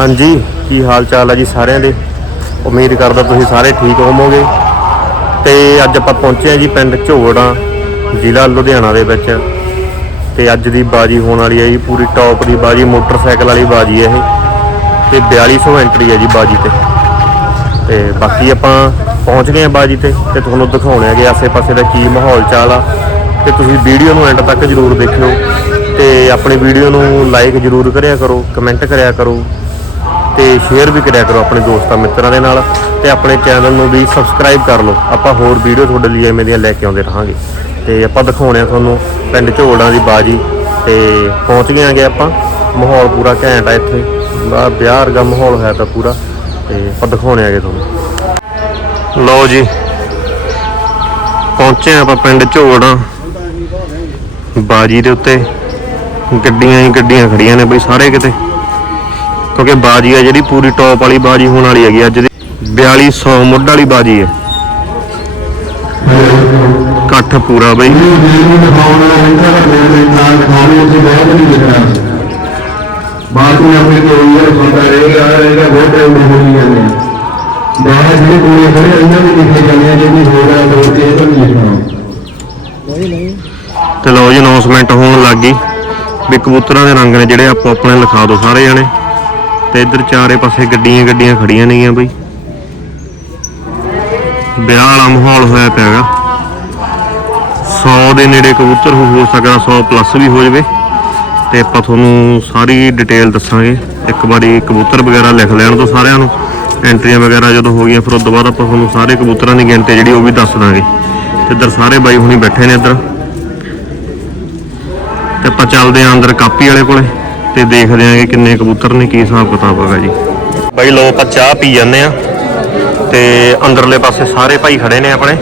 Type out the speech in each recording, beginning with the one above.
ਹਾਂਜੀ, ਕੀ ਹਾਲ ਚਾਲ ਹੈ ਜੀ ਸਾਰਿਆਂ ਦੇ? ਉਮੀਦ ਕਰਦਾ ਤੁਸੀਂ ਸਾਰੇ ਠੀਕ ਹੋਵੋਗੇ। ਤੇ ਅੱਜ ਆਪਾਂ ਪਹੁੰਚੇ ਹਾਂ ਜੀ ਪਿੰਡ ਝੋੜਾ ਜ਼ਿਲ੍ਹਾ ਲੁਧਿਆਣਾ ਦੇ ਵਿੱਚ। ਤੇ ਅੱਜ ਦੀ ਬਾਜੀ ਹੋਣ ਵਾਲੀ ਹੈ ਜੀ, ਪੂਰੀ ਟੌਪ ਦੀ ਬਾਜੀ, ਮੋਟਰਸਾਈਕਲ ਵਾਲੀ ਬਾਜੀ ਹੈ ਇਹ। ਤੇ 4200 ਐਂਟਰੀ ਹੈ ਜੀ ਬਾਜੀ ਤੇ। ਤੇ ਬਾਕੀ ਆਪਾਂ ਪਹੁੰਚ ਗਏ ਹਾਂ ਬਾਜੀ ਤੇ ਤੇ ਤੁਹਾਨੂੰ ਦਿਖਾਉਣੇ ਹੈਗੇ ਆਸੇ-ਪਾਸੇ ਦਾ ਕੀ ਮਾਹੌਲ ਚਾਲ ਆ। ਤੇ ਤੁਸੀਂ ਵੀਡੀਓ ਨੂੰ ਐਂਡ ਤੱਕ ਜਰੂਰ ਦੇਖਿਓ। ਤੇ ਆਪਣੀ ਵੀਡੀਓ ਨੂੰ ਲਾਈਕ ਜਰੂਰ ਕਰਿਆ ਕਰੋ ਕਮੈਂਟ ਕਰਿਆ ਕਰੋ। ਤੇ ਸ਼ੇਅਰ ਵੀ ਕਰਿਆ ਕਰੋ ਆਪਣੇ ਦੋਸਤਾਂ ਮਿੱਤਰਾਂ ਦੇ ਨਾਲ ਤੇ ਆਪਣੇ ਚੈਨਲ ਨੂੰ ਵੀ ਸਬਸਕ੍ਰਾਈਬ ਕਰ ਲਓ। ਆਪਾਂ ਹੋਰ ਵੀਡੀਓ ਤੁਹਾਡੇ ਲਈ ਐਵੇਂ ਦੀਆਂ ਲੈ ਕੇ ਆਉਂਦੇ ਰਹਾਂਗੇ। ਤੇ ਆਪਾਂ ਦਿਖਾਉਣੇ ਆ ਤੁਹਾਨੂੰ ਪਿੰਡ ਝੋੜਾਂ ਦੀ ਬਾਜੀ। ਤੇ ਪਹੁੰਚ ਗਏ ਆਂਗੇ ਆਪਾਂ। ਮਾਹੌਲ ਪੂਰਾ ਘੈਂਟ ਆ ਇੱਥੇ। ਬਾ ਵਿਆਹ ਵਰਗਾ ਮਾਹੌਲ ਹੈ ਤਾਂ ਪੂਰਾ। ਤੇ ਆਪਾਂ ਦਿਖਾਉਣੇ ਆਗੇ ਤੁਹਾਨੂੰ। ਲਓ ਜੀ। ਪਹੁੰਚੇ ਆਪਾਂ ਪਿੰਡ ਝੋੜਾਂ ਬਾਜੀ ਦੇ ਉੱਤੇ। ਗੱਡੀਆਂ ਹੀ ਗੱਡੀਆਂ ਖੜੀਆਂ ਨੇ ਬਈ ਸਾਰੇ ਕਿਤੇ। ਕਿਉਂਕਿ ਬਾਜੀ ਆ ਜਿਹੜੀ ਪੂਰੀ ਟੌਪ ਵਾਲੀ ਬਾਜੀ ਹੋਣ ਵਾਲੀ ਹੈਗੀ ਅੱਜ ਦੀ। 4200 ਮੁੱਢ ਵਾਲੀ ਬਾਜੀ ਹੈ ਇਕੱਠ ਪੂਰਾ ਬਈ। ਬਾਕੀ ਆਪਣੇ ਕੋਈ ਯਾਰ ਬੰਦਾ ਰਹੇਗਾ ਇਹਦਾ ਬਹੁਤ ਟਾਈਮ ਹੋ ਹੀ ਜਾਂਦੇ ਆ ਬਾਹਰ ਜਿਹੜੇ ਕੋਲੇ ਖੜੇ ਇਹਨਾਂ ਦੇ ਲਿਖੇ ਜਾਂਦੇ ਆ ਜਿਹੜੀ ਹੋਰ ਆ ਦੋ ਤੇ ਇਹ ਤਾਂ ਨਹੀਂ ਲਿਖਣਾ ਤੇ ਜੀ ਅਨਾਉਂਸਮੈਂਟ ਹੋਣ ਲੱਗ ਗਈ। ਵੀ ਕਬੂਤਰਾਂ ਦੇ ਰੰਗ ਨੇ ਜਿਹੜੇ ਆਪੋ ਆਪਣੇ ਲਿਖਾ ਦਿਓ ਸਾਰੇ ਜਣੇ। ਤੇ ਇੱਧਰ ਚਾਰੇ ਪਾਸੇ ਗੱਡੀਆਂ ਗੱਡੀਆਂ ਖੜੀਆਂ ਨੇਗੀਆਂ ਬਈ। ਵਿਆਹ ਵਾਲਾ ਮਾਹੌਲ ਹੋਇਆ ਪਿਆਗਾ 100 ਦੇ ਨੇੜੇ ਕਬੂਤਰ ਹੋ ਸਕਦਾ 100 ਪਲੱਸ ਵੀ ਹੋ ਜਾਵੇ। ਤੇ ਆਪਾਂ ਤੁਹਾਨੂੰ ਸਾਰੀ ਡਿਟੇਲ ਦੱਸਾਂਗੇ। ਇੱਕ ਵਾਰੀ ਕਬੂਤਰ ਵਗੈਰਾ ਲਿਖ ਲੈਣ ਤੋਂ ਸਾਰਿਆਂ ਨੂੰ। ਐਂਟਰੀਆਂ ਵਗੈਰਾ ਜਦੋਂ ਹੋ ਗਈਆਂ, ਫਿਰ ਉਸ ਤੋਂ ਬਾਅਦ ਆਪਾਂ ਤੁਹਾਨੂੰ ਸਾਰੇ ਕਬੂਤਰਾਂ ਦੀ ਗਿਣਤੀ ਜਿਹੜੀ ਉਹ ਵੀ ਦੱਸ ਦਾਂਗੇ। ਤੇ ਇੱਧਰ ਸਾਰੇ ਬਾਈ ਹੁਣੀ ਬੈਠੇ ਨੇ ਇੱਧਰ। ਤੇ ਆਪਾਂ ਚੱਲਦੇ ਆਂ ਅੰਦਰ ਕਾਪੀ ਵਾਲੇ ਕੋਲੇ। ਤੇ ਦੇਖਦੇ ਆਂ ਕਿ ਕਿੰਨੇ ਕਬੂਤਰ ਨੇ, ਕੀ ਹਿਸਾਬ ਕਿਤਾਬ ਹੈਗਾ ਜੀ। ਬਾਈ ਲੋ ਆਪਾਂ ਚਾਹ ਪੀ ਜਾਂਦੇ ਆ ਤੇ ਅੰਦਰਲੇ ਪਾਸੇ ਸਾਰੇ ਭਾਈ ਖੜੇ ਨੇ ਆਪਣੇ।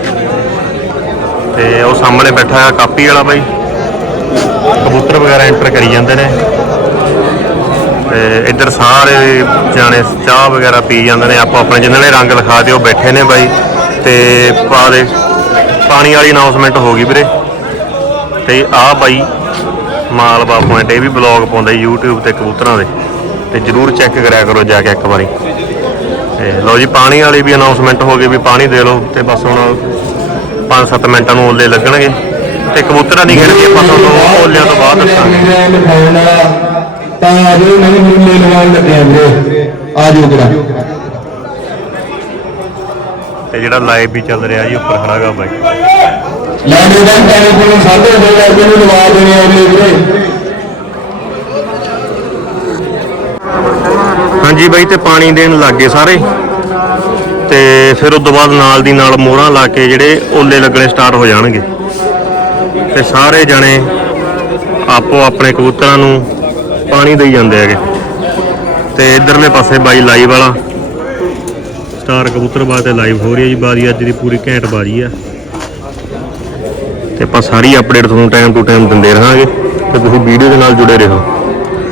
ਤੇ ਉਹ ਸਾਹਮਣੇ ਬੈਠਾ ਆ ਕਾਪੀ ਵਾਲਾ ਬਾਈ। ਕਬੂਤਰ ਵਗੈਰਾ ਐਂਟਰ ਕਰੀ ਜਾਂਦੇ ਨੇ। ਤੇ ਇੱਧਰ ਸਾਰੇ ਜਾਣੇ ਚਾਹ ਵਗੈਰਾ ਪੀ ਜਾਂਦੇ ਨੇ। ਆਪੋ ਆਪਣੇ ਜਿਨ੍ਹਾਂ ਨੇ ਰੰਗ ਲਿਖਾ ਦਿਓ ਬੈਠੇ ਨੇ ਬਾਈ। ਤੇ ਪਾ ਦੇ। ਪਾਣੀ ਵਾਲੀ ਅਨਾਉਂਸਮੈਂਟ ਹੋ ਗਈ ਵੀਰੇ। ਤੇ ਆ ਬਾਈ ਮਾਲਵਾ ਪੁਆਇੰਟ ਇਹ ਵੀ ਬਲੌਗ ਪਾਉਂਦਾ ਜੀ, YouTube ਤੇ ਕਬੂਤਰਾਂ ਦੇ। ਤੇ ਜਰੂਰ ਚੈੱਕ ਕਰਿਆ ਕਰੋ ਜਾ ਕੇ ਇੱਕ ਵਾਰੀ। ਤੇ ਲਓ ਜੀ, ਪਾਣੀ ਵਾਲੀ ਵੀ ਅਨਾਉਂਸਮੈਂਟ ਹੋ ਗਈ ਵੀ ਪਾਣੀ ਦੇ ਲਓ, ਤੇ ਬਸ ਹੁਣ 5-7 ਮਿੰਟਾਂ ਨੂੰ ਓਲੇ ਲੱਗਣਗੇ। ਤੇ ਕਬੂਤਰਾਂ ਦੀ ਗਿਣਤੀ ਆਪਾਂ ਤੁਹਾਨੂੰ ਓਲਿਆਂ ਤੋਂ ਬਾਅਦ ਦੱਸਾਂਗੇ। ਤਾਂ ਆਜੋ ਨਹੀਂ ਮੁੱਲੇ ਲਗਾਉਣ ਲੱਗੇ ਆ ਵੀਰੇ ਆਜੋ ਤੇ ਜਿਹੜਾ ਲਾਈਵ ਵੀ ਚੱਲ ਰਿਹਾ ਜੀ, ਉੱਪਰ ਖੜਾਗਾ ਬਾਈ। ਲੈ ਮੇਰੇ ਦਾ ਟੈਲੀਫੋਨ ਸਾਢੇ ਦੋ ਲੱਖ ਨੂੰ ਲਵਾ ਦੇਣੇ ਆ ਵੀਰੇ। ਹਾਂਜੀ ਬਾਈ, ਤੇ ਪਾਣੀ ਦੇਣ ਲੱਗੇ ਸਾਰੇ। ਤੇ ਫਿਰ ਉਸ ਤੋਂ ਬਾਅਦ ਨਾਲ ਦੀ ਨਾਲ ਮੋਹਰਾਂ ਲਾ ਕੇ ਜਿਹੜੇ ਓਲੇ ਲੱਗਣੇ ਸਟਾਰਟ ਹੋ ਜਾਣਗੇ। ਤੇ ਸਾਰੇ ਜਣੇ ਆਪੋ ਆਪਣੇ ਕਬੂਤਰਾਂ ਨੂੰ ਪਾਣੀ ਦੇਈ ਜਾਂਦੇ ਹੈਗੇ। ਤੇ ਇਧਰਲੇ ਪਾਸੇ ਬਾਈ ਲਾਈਵ ਵਾਲਾ। ਸਟਾਰ ਕਬੂਤਰ ਬਾਤ ਤੇ ਲਾਈਵ ਹੋ ਰਹੀ ਹੈ ਜੀ ਬਾਜੀ ਅੱਜ ਦੀ ਪੂਰੀ ਘੈਂਟ ਬਾਜੀ ਆ। ਤੇ ਆਪਾਂ ਸਾਰੀ ਅਪਡੇਟ ਤੁਹਾਨੂੰ ਟਾਈਮ ਟੂ ਟਾਈਮ ਦਿੰਦੇ ਰਹਾਂਗੇ ਤੇ ਤੁਸੀਂ ਵੀਡੀਓ ਦੇ ਨਾਲ ਜੁੜੇ ਰਹੋ।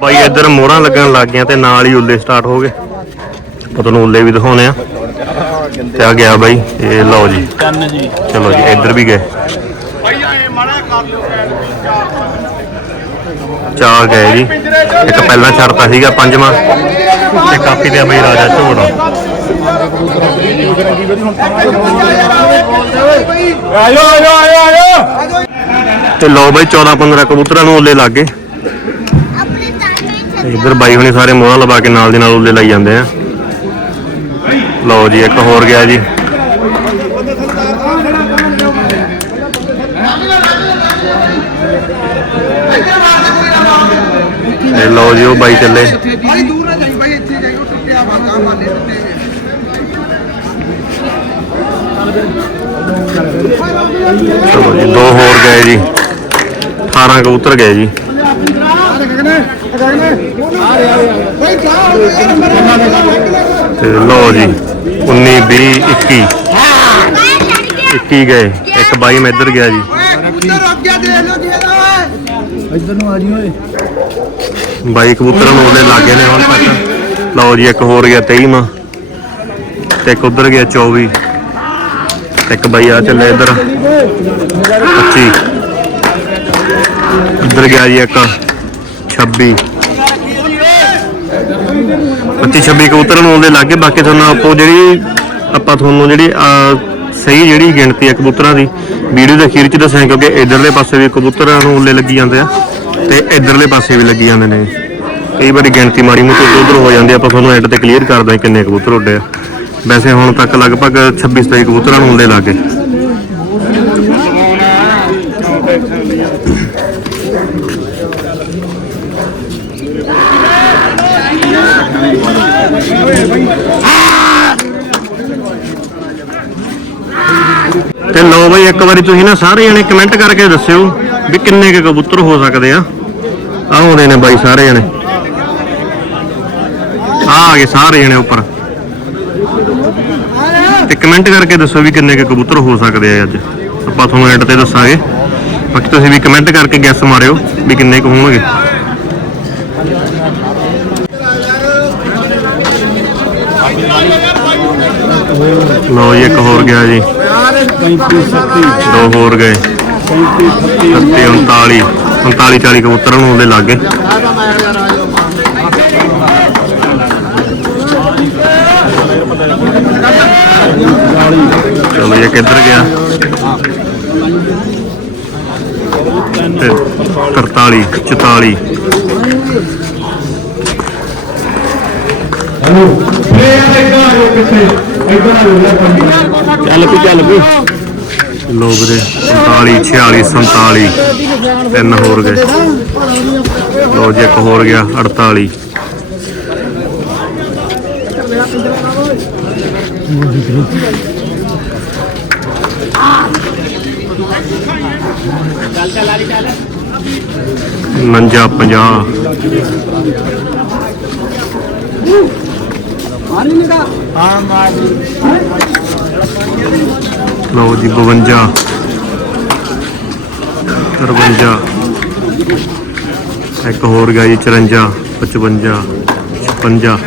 ਬਾਈ ਇੱਧਰ ਮੋਹਰਾਂ ਲੱਗਣ ਲੱਗ ਗਈਆਂ ਤੇ ਨਾਲ ਹੀ ਉੱਲੇ ਸਟਾਰਟ ਹੋ ਗਏ। ਆਪਾਂ ਤੁਹਾਨੂੰ ਉੱਲੇ ਵੀ ਦਿਖਾਉਣੇ ਆ ਤੇ ਆ ਗਿਆ ਬਾਈ, ਇਹ ਲਓ ਜੀ। ਚਲੋ ਜੀ, ਇੱਧਰ ਵੀ ਗਏ। ਚਾਰ ਗਏ ਜੀ। ਇੱਕ ਪਹਿਲਾਂ ਛੱਡਤਾ ਸੀਗਾ ਪੰਜਵਾਂ, ਤੇ ਕਾਪੀ ਤੇ ਆ ਰਾਜਾ ਝੋੜਾ। ਆਇਓ ਆਇਓ ਆਇਓ ਆਇਓ। ਤੇ ਲਓ ਬਾਈ 14 15 ਕਬੂਤਰਾਂ ਨੂੰ ਉੱਲੇ ਲੱਗ ਗਏ। ਤੇ ਇੱਧਰ ਬਾਈ ਹੁਣੀ ਸਾਰੇ ਮੋਹਰਾਂ ਲਵਾ ਕੇ ਨਾਲ ਦੀ ਨਾਲ ਉੱਲੇ ਲਾਈ ਜਾਂਦੇ ਆ। ਲਓ ਜੀ, ਇੱਕ ਹੋਰ ਗਿਆ ਜੀ। ਤੇ ਲਓ ਜੀ, ਉਹ ਬਾਈ ਚੱਲੇ ਭਾਈ ਦੂਰ ਨਾ ਜਾਈ ਭਾਈ ਇੱਥੇ ਜਾਈ ਉਹ ਟੁੱਟਿਆ ਬਾਗਾ ਮਾਲੇ ਟੁੱਟੇ ਚਲੋ ਜੀ, ਦੋ ਹੋਰ ਗਏ ਜੀ। 18 ਕਬੂਤਰ ਗਏ ਜੀ। ਤੇ ਲਓ ਜੀ 19 20 21 21 ਗਏ, ਇੱਕ ਬਾਈ ਮੈਂ ਇੱਧਰ ਗਿਆ ਜੀ। ਕਬੂਤਰ ਰੁਕ ਗਿਆ ਦੇਖ ਓਏ ਬਾਈ ਕਬੂਤਰਾਂ ਨੂੰ ਉਹਦੇ ਲਾਗੇ ਨੇ ਹੁਣ ਤੱਕ। ਲਓ ਜੀ, ਇੱਕ ਹੋਰ ਗਿਆ 23ਵਾਂ ਤੇ ਇੱਕ ਉਧਰ ਗਿਆ 24 ਇੱਕ ਬਾਈ ਆ ਚੱਲੇ ਇੱਧਰ। 25 ਇੱਧਰ ਗਿਆ ਜੀ ਇੱਕ। 26 25 26 ਕਬੂਤਰ ਨੂੰ ਆਉਂਦੇ ਲੱਗੇ। ਬਾਕੀ ਤੁਹਾਨੂੰ ਆਪੋ ਜਿਹੜੀ ਆਪਾਂ ਤੁਹਾਨੂੰ ਜਿਹੜੀ ਸਹੀ ਜਿਹੜੀ ਗਿਣਤੀ ਹੈ ਕਬੂਤਰਾਂ ਦੀ ਵੀਡੀਓ ਦੇ ਅਖੀਰ ਚ ਦੱਸਾਂਗੇ ਕਿਉਂਕਿ ਇਧਰਲੇ ਪਾਸੇ ਵੀ ਕਬੂਤਰਾਂ ਨੂੰ ਓਲੇ ਲੱਗੀ ਜਾਂਦੇ ਆ ਤੇ ਇਧਰਲੇ ਪਾਸੇ ਵੀ ਲੱਗੀ ਜਾਂਦੇ ਨੇ। ਕਈ ਵਾਰੀ ਗਿਣਤੀ ਮਾੜੀ ਮੋਟੀ ਉਧਰ ਹੋ ਜਾਂਦੀ ਆ, ਆਪਾਂ ਤੁਹਾਨੂੰ ਐਂਡ ਤੇ ਕਲੀਅਰ ਕਰਦਾ ਕਿੰਨੇ ਕਬੂਤਰ ਉੱਡੇ ਆ। ਵੈਸੇ ਹੁਣ ਤੱਕ ਲਗਭਗ 26 27 ਕਬੂਤਰਾਂ ਨੂੰ ਉੱਲੇ ਲੱਗੇ ਤੇ ਲਓ ਬਈ, ਇੱਕ ਵਾਰੀ ਤੁਸੀਂ ਨਾ ਸਾਰੇ ਜਣੇ ਕਮੈਂਟ ਕਰਕੇ ਦੱਸਿਓ ਵੀ ਕਿੰਨੇ ਕੁ ਕਬੂਤਰ ਹੋ ਸਕਦੇ ਆ। ਆਉਂਦੇ ਨੇ ਬਾਈ ਸਾਰੇ ਜਣੇ। ਆ ਗਏ ਸਾਰੇ ਜਣੇ ਉੱਪਰ। ਤੇ ਕਮੈਂਟ ਕਰਕੇ ਦੱਸੋ ਵੀ ਕਿੰਨੇ ਕੁ ਕਬੂਤਰ ਹੋ ਸਕਦੇ ਆ ਅੱਜ। ਆਪਾਂ ਤੁਹਾਨੂੰ ਐਂਡ ਤੇ ਦੱਸਾਂਗੇ। ਬਾਕੀ ਤੁਸੀਂ ਵੀ ਕਮੈਂਟ ਕਰਕੇ ਗੈਸ ਮਾਰਿਓ ਵੀ ਕਿੰਨੇ ਕੁ ਹੋਣਗੇ। ਲਓ ਜੀ, ਇੱਕ ਹੋਰ ਗਿਆ ਜੀ। ਦੋ ਹੋਰ ਗਏ। 37 39 39 40 ਕਬੂਤਰਾਂ ਨੂੰ ਉਹਦੇ ਲਾਗੇ। ਚਲੋ ਇਹ ਕਿੱਧਰ ਗਿਆ? ਤੇ 43 44 ਹਲੋ ਫੇਰ ਇੱਧਰ ਆ ਜਾਓ ਪਿੱਛੇ ਇੱਧਰ ਆ ਜਾਓ ਲੈ ਪੰਜੀ ਚੱਲ ਪਈ ਚੱਲ ਪਈ ਲੋਕ ਦੇ 45 46 47 ਤਿੰਨ ਹੋਰ ਗਏ। ਲੋ ਜੀ ਇੱਕ ਹੋਰ ਗਿਆ 48 ਨੰਜਾ 50 ਲਓ ਜੀ 52 53 ਇੱਕ ਹੋਰ ਗਿਆ ਜੀ 54 55 56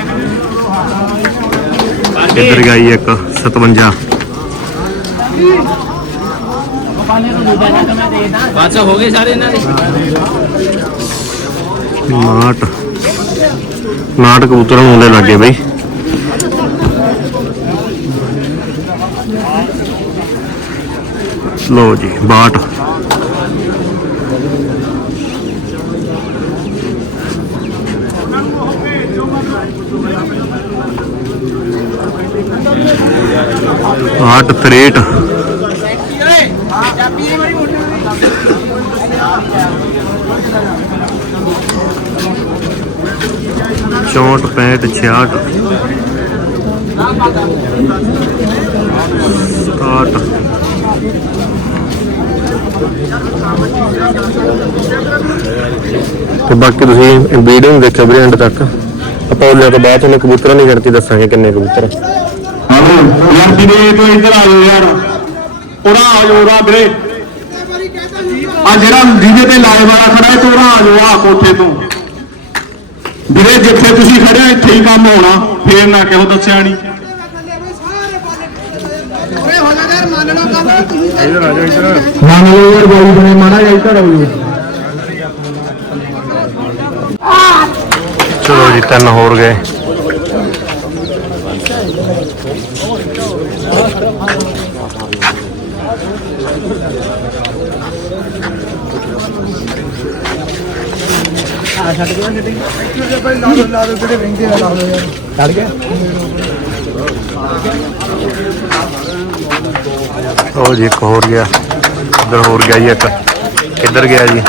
ਇੱਧਰ ਗਿਆ ਇੱਕ 57 ਬਾਦਸ਼ਾਹ ਹੋ ਗਏ ਸਾਰੇ ਇਹਨਾਂ ਦੇ। 59 ਨਾਟ ਕਬੂਤਰਾਂ ਨੂੰ ਆਉਂਦੇ ਲੱਗੇ ਬਈ। ਲੋ ਜੀ 62 ਆਟ 63 ਚੌਂਹਠ ਪੈਂਹਠ 66 ਸਤਾਹਠ। ਤੇ ਬਾਕੀ ਤੁਸੀਂ ਵੀਡੀਓ ਨੂੰ ਦੇਖਿਓ ਵੀਰੇ ਐਂਡ ਤੱਕ। ਆਪਾਂ ਉਹਲੇ ਤੋਂ ਬਾਅਦ ਤੁਹਾਨੂੰ ਕਬੂਤਰਾਂ ਦੀ ਗਿਣਤੀ ਦੱਸਾਂਗੇ ਕਿੰਨੇ ਕਬੂਤਰ। ਹਲੋ ਯਾਰ ਵੀਰੇ ਤੋਂ ਇੱਧਰ ਆ ਜਾਓ ਯਾਰ। ਉਰਾ ਆ ਜਾਓ, ਉਰਾ ਵੀਰੇ। ਆ ਜਿਹੜਾ ਜਿਹਦੇ ਤੇ ਲਾਏ ਵਾਲਾ ਖੜਾ ਹੈ, ਤੇ ਆ ਜਾਓ ਆ ਕੋਠੇ ਤੋਂ। ਵੀਰੇ, ਜਿੱਥੇ ਤੁਸੀਂ ਖੜੇ ਹੋ, ਇੱਥੇ ਹੀ ਕੰਮ ਹੋਣਾ। ਫੇਰ ਨਾ ਕਿਹੋ ਦੱਸਿਆ ਨਹੀਂ ਮੰਨ ਲਓ ਯਾਰ, ਬਾਈ ਬਣੇ, ਮਾੜਾ ਜਿਹਾ ਇੱਧਰ ਆਓ ਚਲੋ ਜੀ, ਤਿੰਨ ਹੋਰ ਗਏ। ਲਾ ਦੋ ਲਾ ਦੋ ਜਿਹੜੇ ਰਹਿੰਦੇ ਆ ਲਾ ਦੋ ਯਾਰ ਚੜ ਗਿਆ ਉਹ ਜੀ ਇੱਕ ਹੋਰ ਗਿਆ। ਇੱਧਰ ਹੋਰ ਗਿਆ ਜੀ ਇੱਕ। ਕਿੱਧਰ ਗਿਆ ਜੀ?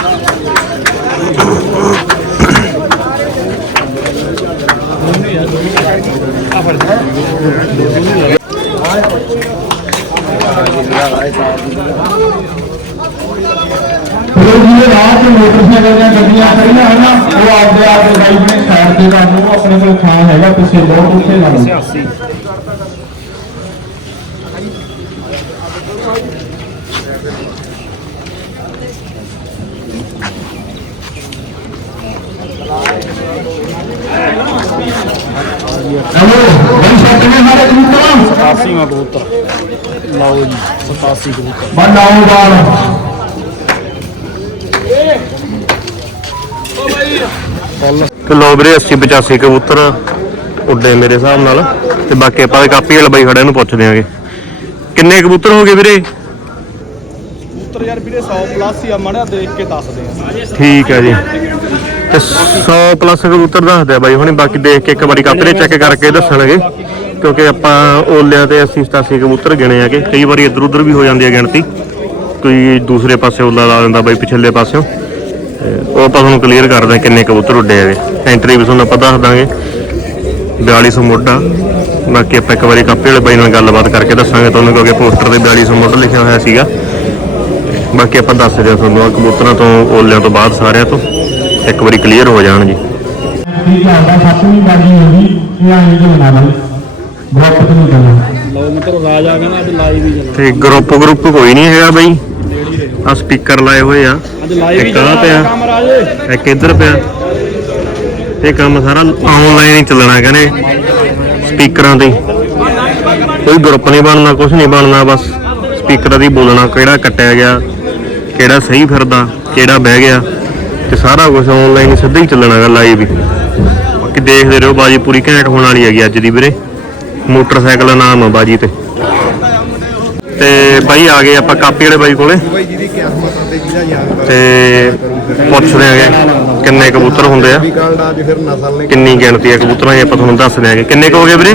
ਫਿਰ ਜਿਹਦੇ ਰਾਹ ਤੇ ਮੋਟਰਸਾਈਕਲ ਦੀਆਂ ਗੱਡੀਆਂ ਖੜੀਆਂ ਹਨ ਨਾ ਉਹ ਆਪਦੇ ਆਪਦੇ ਬਾਈ ਨੇ ਸਾਈਡ ਤੇ ਕਰ ਲਓ ਆਪਣੇ ਕੋਲ ਥਾਂ ਹੈਗਾ ਪਿੱਛੇ ਬਹੁਤ ਉੱਥੇ ਲਾ ਲਓ ਹੈਲੋ ਬਈ ਸੱਤ ਨੇ ਸਾਡੇ ਕਬੂਤਰਾਂ? 87ਵਾਂ ਕਬੂਤਰ। ਲਓ ਜੀ 87 ਕਬੂਤਰ। ਬਣਾਓ ਬਾਲ ਫੁੱਲ। ਤੇ ਲੋ ਵੀਰੇ 80 85 ਕਬੂਤਰ ਉੱਡੇ ਮੇਰੇ ਹਿਸਾਬ ਨਾਲ। ਤੇ ਬਾਕੀ ਆਪਾਂ ਦੇ ਕਾਪੀ ਵਾਲਾ ਬਾਈ ਖੜਾ ਨੂੰ ਪੁੱਛਦੇ ਆਂਗੇ ਕਿੰਨੇ ਕਬੂਤਰ ਹੋ ਗਏ ਵੀਰੇ? ਉੱਤਰ ਯਾਰ ਵੀਰੇ 100 ਪਲੱਸ ਹੀ ਆ ਮੜਿਆ ਦੇਖ ਕੇ ਦੱਸਦੇ ਆ ਠੀਕ ਹੈ ਜੀ। ਤੇ 100 ਪਲੱਸ ਕਬੂਤਰ ਦੱਸਦੇ ਆ ਬਾਈ ਹੁਣੇ ਬਾਕੀ ਦੇਖ ਕੇ ਇੱਕ ਵਾਰੀ ਕਾਪੀ ਚੈੱਕ ਕਰਕੇ ਦੱਸਣਗੇ। ਕਿਉਂਕਿ ਆਪਾਂ ਓਲਿਆਂ ਤੇ 80 87 ਕਬੂਤਰ ਗਿਣੇ ਆਗੇ ਕਈ ਵਾਰੀ ਇੱਧਰ ਉੱਧਰ ਵੀ ਹੋ ਜਾਂਦੀ ਹੈ ਗਿਣਤੀ। ਕੋਈ ਦੂਸਰੇ ਪਾਸੇ ਓਲਾ ਲਾ ਦਿੰਦਾ ਬਾਈ ਪਿਛਲੇ ਪਾਸਿਓਂ। ਉਹ ਆਪਾਂ ਤੁਹਾਨੂੰ ਕਲੀਅਰ ਕਰਦੇ ਹਾਂ ਕਿੰਨੇ ਕਬੂਤਰ ਉੱਡੇ ਹੈਗੇ। ਐਂਟਰੀ ਵੀ ਤੁਹਾਨੂੰ ਆਪਾਂ ਦੱਸ ਦਾਂਗੇ। 4200 ਮੋਢਾ। ਬਾਕੀ ਆਪਾਂ ਇੱਕ ਵਾਰੀ ਕਾਪੀ ਵਾਲੇ ਬਾਈ ਨਾਲ ਗੱਲਬਾਤ ਕਰਕੇ ਦੱਸਾਂਗੇ ਤੁਹਾਨੂੰ ਕਿਉਂਕਿ ਪੋਸਟਰ ਤੇ 4200 ਮੋਢਾ ਲਿਖਿਆ ਹੋਇਆ ਸੀਗਾ। ਬਾਕੀ ਆਪਾਂ ਦੱਸ ਦਿਆਂ ਤੁਹਾਨੂੰ ਆਹ ਕਬੂਤਰਾਂ ਤੋਂ ਓਲਿਆਂ ਤੋਂ ਬਾਅਦ ਸਾਰਿਆਂ ਤੋਂ। ਇੱਕ ਵਾਰੀ ਕਲੀਅਰ ਹੋ ਜਾਣ ਜੀ। ਠੀਕ ਹੈ ਦਾ ਸੱਤਵੀਂ ਬਾਜੀ ਹੋ ਗਈ ਇਹ ਆਈ ਜੀ ਬਣਾ ਲਈ ਗਰੁੱਪ ਤੋਂ ਨਹੀਂ ਕਰਨਾ ਲਓ ਮਿੱਤਰੋ ਰਾਜਾ ਕਹਿੰਦਾ ਅੱਜ ਲਾਈਵ ਹੀ ਚੱਲਣਾ ਤੇ ਗਰੁੱਪ ਗਰੁੱਪ ਕੋਈ ਨਹੀਂ ਹੈਗਾ ਬਈ। ਆ ਸਪੀਕਰ ਲਾਏ ਹੋਏ ਆ। ਇੱਕ ਚੱਲਣਾ ਪਿਆ। ਇੱਕ ਇੱਧਰ ਪਿਆ। ਇਹ ਕੰਮ ਸਾਰਾ ਆਨਲਾਈਨ ਹੀ ਚੱਲਣਾ ਕਹਿੰਦੇ ਸਪੀਕਰਾਂ ਤੇ ਹੀ। ਕੋਈ ਗਰੁੱਪ ਨਹੀਂ ਬਣਨਾ ਕੁਝ ਨਹੀਂ ਬਣਨਾ ਬਸ ਸਪੀਕਰਾਂ ਦੀ ਬੋਲਣਾ ਕਿਹੜਾ ਕੱਟਿਆ ਗਿਆ ਕਿਹੜਾ ਸਹੀ ਫਿਰਦਾ ਕਿਹੜਾ ਬਹਿ ਗਿਆ ਤੇ ਸਾਰਾ ਕੁਝ ਆਨਲਾਈਨ ਸਿੱਧਾ ਹੀ ਚੱਲਣਾਗਾ ਲਾਈਵ ਹੀ। ਬਾਕੀ ਦੇਖਦੇ ਰਹੋ ਬਾਜੀ ਪੂਰੀ ਘੈਂਟ ਹੋਣ ਵਾਲੀ ਹੈਗੀ ਅੱਜ ਦੀ ਵੀਰੇ। ਮੋਟਰਸਾਈਕਲ ਦਾ ਨਾਮ ਆ ਬਾਜੀ ਤੇ। ਤੇ ਬਾਈ ਆ ਗਏ ਆਪਾਂ ਕਾਪੀ ਵਾਲੇ ਬਾਈ ਕੋਲੇ। ਤੇ ਪੁੱਛਦੇ ਆਂਗੇ ਕਿੰਨੇ ਕਬੂਤਰ ਹੁੰਦੇ ਆ। ਕਿੰਨੀ ਗਿਣਤੀ ਹੈ ਕਬੂਤਰਾਂ ਦੀ ਆਪਾਂ ਤੁਹਾਨੂੰ ਦੱਸ ਦਿਆਂਗੇ ਕਿੰਨੇ ਕੁ ਹੋ ਗਏ ਵੀਰੇ?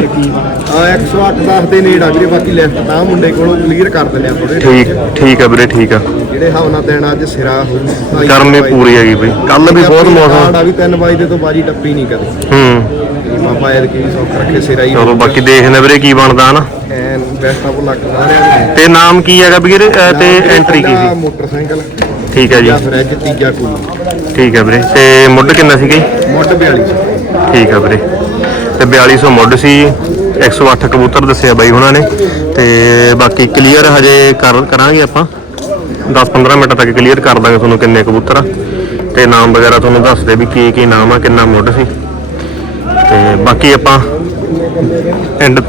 ਆ 108 10 ਦੇ ਨੇੜ ਆ ਵੀਰੇ ਬਾਕੀ ਲਿਸਟ ਤਾਂ ਮੁੰਡੇ ਕੋਲੋਂ ਕਲੀਅਰ ਕਰ ਦਿੰਦੇ ਆ ਥੋੜੇ ਠੀਕ ਠੀਕ ਆ ਵੀਰੇ ਠੀਕ ਆ। ਜਿਹੜੇ ਹਵਨਾ ਦੇਣਾ ਅੱਜ ਸਿਰਾ ਗਰਮੀ ਪੂਰੀ ਹੈਗੀ ਬਈ। ਕੱਲ ਵੀ ਬਹੁਤ ਮੌਸਮ ਸਾਡਾ ਵੀ 3 ਵਜੇ ਤੋਂ ਬਾਜੀ ਟੱਪੀ ਨਹੀਂ ਕਦੇ। ਹੂੰ। ਕੀ ਸੌਖ ਰੱਖੇ ਹੀ ਚਲੋ ਬਾਕੀ ਦੇਖਦੇ ਵੀਰੇ ਕੀ ਬਣਦਾ ਨਾ ਐਨ ਬੈਸਟ ਆਫ ਲੱਕ ਸਾਰਿਆਂ ਨੂੰ। ਤੇ ਨਾਮ ਕੀ ਹੈਗਾ ਵੀਰੇ ਤੇ ਐਂਟਰੀ ਕੀ ਸੀ? ਮੋਟਰਸਾਈਕਲ। ਠੀਕ ਹੈ ਜੀ। ਤੀਜਾ ਠੀਕ ਹੈ ਵੀਰੇ ਤੇ ਮੁੱਢ ਕਿੰਨਾ ਸੀਗਾ ਜੀ ਮੁੱਢ 42 ਠੀਕ ਆ ਵੀਰੇ। ਤੇ 4200 ਮੁੱਢ ਸੀ 108 ਕਬੂਤਰ ਦੱਸਿਆ ਬਾਈ ਉਹਨਾਂ ਨੇ। ਤੇ ਬਾਕੀ ਕਲੀਅਰ ਹਜੇ ਕਰ ਕਰਾਂਗੇ ਆਪਾਂ। 10-15 ਮਿੰਟ ਤੱਕ ਕਲੀਅਰ ਕਰ ਦਾਂਗੇ ਤੁਹਾਨੂੰ ਕਿੰਨੇ ਕਬੂਤਰ ਆ। ਤੇ ਨਾਮ ਵਗੈਰਾ ਤੁਹਾਨੂੰ ਦੱਸਦੇ ਵੀ ਕੀ ਕੀ ਨਾਮ ਆ ਕਿੰਨਾ ਮੁੱਢ ਸੀ। ਤੇ ਬਾਕੀ ਆਪਾਂ ਐਂਡ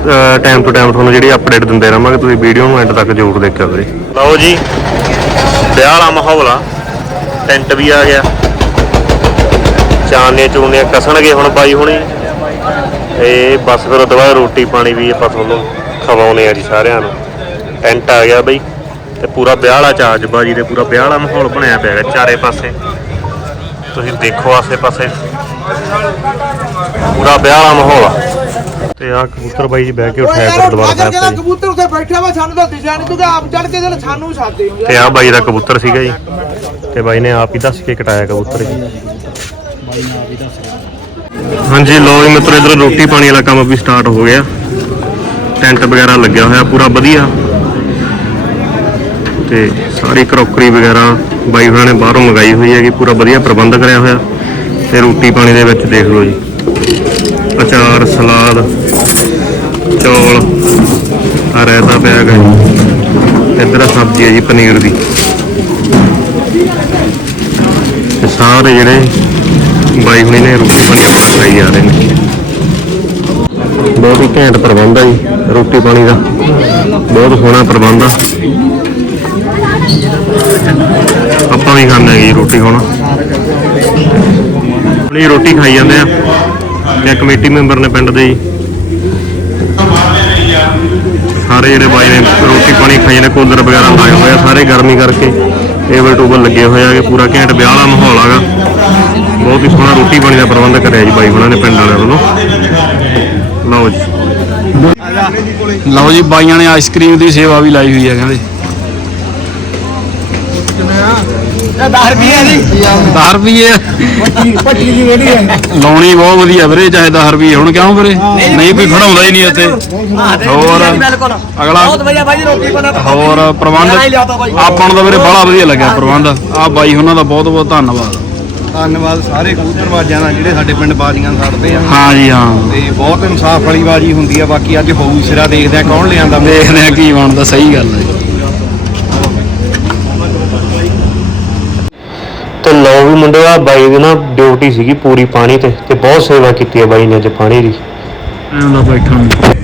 ਟਾਈਮ ਟੂ ਟਾਈਮ ਤੁਹਾਨੂੰ ਜਿਹੜੀ ਅਪਡੇਟ ਦਿੰਦੇ ਰਹਾਂਗੇ, ਤੁਸੀਂ ਵੀਡੀਓ ਨੂੰ ਐਂਡ ਤੱਕ ਜ਼ਰੂਰ ਦੇਖਿਓ ਵੀਰੇ। ਲਓ ਜੀ, ਵਿਆਹ ਵਾਲਾ ਮਾਹੌਲ ਆ ਟੈਂਟ ਵੀ ਆ ਗਿਆ। ਚਾਨੇ ਚੂਨੇ ਕਸਣਗੇ ਹੁਣ ਬਾਈ ਹੁਣੀ। ਇਹ ਬਸ ਫਿਰ ਉਹਦੇ ਬਾਅਦ ਰੋਟੀ ਪਾਣੀ ਵੀ ਆਪਾਂ ਤੁਹਾਨੂੰ ਖਵਾਉਨੇ ਆ ਜੀ ਸਾਰਿਆਂ ਨੂੰ। ਟੈਂਟ ਆ ਗਿਆ ਬਈ, ਤੇ ਪੂਰਾ ਵਿਆਹ ਵਾਲਾ ਚਾਜ ਬਾਜੀ ਦੇ ਪੂਰਾ ਵਿਆਹ ਵਾਲਾ ਮਾਹੌਲ ਬਣਿਆ ਪਿਆ ਹੈਗਾ ਚਾਰੇ ਪਾਸੇ। ਤੁਸੀਂ ਦੇਖੋ ਆਸੇ ਪਾਸੇ ਪੂਰਾ ਵਿਆਹ ਵਾਲਾ ਮਾਹੌਲ ਆ। ਤੇ ਆ ਕਬੂਤਰ ਬਾਈ ਜੀ ਬਹਿ ਕੇ ਉਠਾਇਆ ਕਰ ਦੁਬਾਰਾ ਅਗਰ ਸਾਹਿਬ ਤੇ। ਜੀ। ਕਬੂਤਰ ਉੱਥੇ ਬੈਠਿਆ ਵਾ ਸਾਨੂੰ ਤਾਂ ਦਿਸ਼ਾ ਨਹੀਂ ਤੂੰ ਆਪ ਚੜ ਕੇ ਜਿਹੜਾ ਸਾਨੂੰ ਛੱਡਦੇ ਹੋ ਤੇ ਆ ਬਾਈ ਦਾ ਕਬੂਤਰ ਸੀਗਾ ਜੀ। ਤੇ ਬਾਈ ਨੇ ਆਪ ਹੀ ਦੱਸ ਕੇ ਕਟਾਇਆ ਕਬੂਤਰ ਜੀ। ਹਾਂਜੀ ਲੋ ਜੀ ਮਿੱਤਰੋ ਇਧਰ ਰੋਟੀ ਪਾਣੀ ਵਾਲਾ ਕੰਮ ਵੀ ਸਟਾਰਟ ਹੋ ਗਿਆ। ਟੈਂਟ ਵਗੈਰਾ ਲੱਗਿਆ ਹੋਇਆ ਪੂਰਾ ਵਧੀਆ। ਤੇ ਸਾਰੀ ਕਰੋਕਰੀ ਵਗੈਰਾ ਬਾਈ ਹੋਣਾ ਨੇ ਬਾਹਰੋਂ ਮੰਗਾਈ ਹੋਈ ਹੈਗੀ ਪੂਰਾ ਵਧੀਆ ਪ੍ਰਬੰਧ ਕਰਿਆ ਹੋਇਆ। ਤੇ ਰੋਟੀ ਪਾਣੀ ਦੇ ਵਿੱਚ ਦੇਖ ਲਓ ਜੀ। ਅਚਾਰ, ਸਲਾਦ, ਚੌਲ ਆ ਰਾਇਤਾ ਪਿਆ ਹੈਗਾ ਜੀ। ਇੱਧਰ ਸਬਜ਼ੀ ਹੈ ਜੀ ਪਨੀਰ ਦੀ। ਤੇ ਸਾਰੇ ਜਿਹੜੇ ਬਾਈ ਹੁਣੀ ਨੇ ਰੋਟੀ ਪਾਣੀ ਖਾਈ ਜਾ ਰਹੇ ਨੇ। ਬਹੁਤ ਹੀ ਘੈਂਟ ਪ੍ਰਬੰਧ ਆ ਜੀ, ਰੋਟੀ ਪਾਣੀ ਦਾ। ਬਹੁਤ ਸੋਹਣਾ ਪ੍ਰਬੰਧ ਆ। ਆਪਾਂ ਵੀ ਖਾਂਦੇ ਹਾਂ ਜੀ ਰੋਟੀ ਖਾਣਾ ਆਪਣੀ ਰੋਟੀ ਖਾਈ ਜਾਂਦੇ ਆ। ਤੇ ਕਮੇਟੀ ਮੈਂਬਰ ਨੇ ਪਿੰਡ ਦੇ ਜੀ। ਸਾਰੇ ਜਿਹੜੇ ਬਾਈ ਨੇ ਰੋਟੀ ਪਾਣੀ ਖਾਈ ਨੇ, ਕੂਲਰ ਵਗੈਰਾ ਲਾਏ ਹੋਏ ਆ, ਸਾਰੇ ਗਰਮੀ ਕਰਕੇ ਟੇਬਲ ਟੂਬਲ ਲੱਗੇ ਹੋਏ ਆਗੇ ਪੂਰਾ ਘੈਂਟ ਵਿਆਹ ਵਾਲਾ ਮਾਹੌਲ ਆਗਾ। ਬਹੁਤ ਹੀ ਸੋਹਣਾ ਰੋਟੀ ਪਾਣੀ ਦਾ ਪ੍ਰਬੰਧ ਕਰਿਆ ਜੀ ਬਾਈ ਉਹਨਾਂ ਨੇ ਪਿੰਡ ਵਾਲਿਆਂ ਵੱਲੋਂ। ਲਓ ਜੀ। ਲਓ ਜੀ, ਬਾਈਆਂ ਨੇ ਆਈਸਕ੍ਰੀਮ ਦੀ ਸੇਵਾ ਵੀ ਲਾਈ ਹੋਈ ਹੈ ਕਹਿੰਦੇ ਇਹ 10 ਰੁਪਏ ਦੀ 10 ਰੁਪਏ ਪੱਟੀ ਦੀ ਰੇੜੀ ਹੈ। ਲਾਉਣੀ ਬਹੁਤ ਵਧੀਆ ਵੀਰੇ ਚਾਹੇ 10 ਰੁਪਏ ਹੁਣ ਕਿਉਂ ਵੀਰੇ? ਨਹੀਂ ਕੋਈ ਖੜਾਉਂਦਾ ਹੀ ਨਹੀਂ ਇੱਥੇ। ਹੋਰ ਅਗਲਾ ਬਹੁਤ ਵਧੀਆ ਬਾਈ ਰੋਟੀ ਬਣਾ ਹੋਰ ਪ੍ਰਬੰਧ ਆਪਾਂ ਨੂੰ ਤਾਂ ਵੀਰੇ ਬੜਾ ਵਧੀਆ ਲੱਗਿਆ ਪ੍ਰਬੰਧ। ਆ ਬਾਈ ਉਹਨਾਂ ਦਾ ਬਹੁਤ ਬਹੁਤ ਧੰਨਵਾਦ। ਧੰਨਵਾਦ ਸਾਰੇ ਕਬੂਤਰਬਾਜ਼ਾਂ ਦਾ ਜਿਹੜੇ ਸਾਡੇ ਪਿੰਡ ਬਾਜ਼ੀਆਂ ਛੱਡਦੇ ਆ। ਹਾਂ ਜੀ ਹਾਂ। ਤੇ ਬਹੁਤ ਇਨਸਾਫ ਵਾਲੀ ਬਾਜੀ ਹੁੰਦੀ ਆ ਬਾਕੀ ਅੱਜ ਹੋਊ ਸਿਰਾ ਦੇਖਦੇ ਆ ਕੌਣ ਲਿਆਂਦਾ ਦੇਖਦੇ ਆ ਕੀ ਬਣਦਾ ਸਹੀ ਗੱਲ ਹੈ ਜੀ। ਤੇ ਲਓ ਵੀ ਮੁੰਡੇ ਆ ਬਾਈ ਦੀ ਨਾ ਡਿਊਟੀ ਸੀਗੀ ਪੂਰੀ ਪਾਣੀ ਤੇ ਤੇ ਬਹੁਤ ਸੇਵਾ ਕੀਤੀ ਹੈ ਬਾਈ ਨੇ ਅੱਜ ਪਾਣੀ ਦੀ ਐਂ ਦਾ ਬੈਠਾ ਨੂੰ।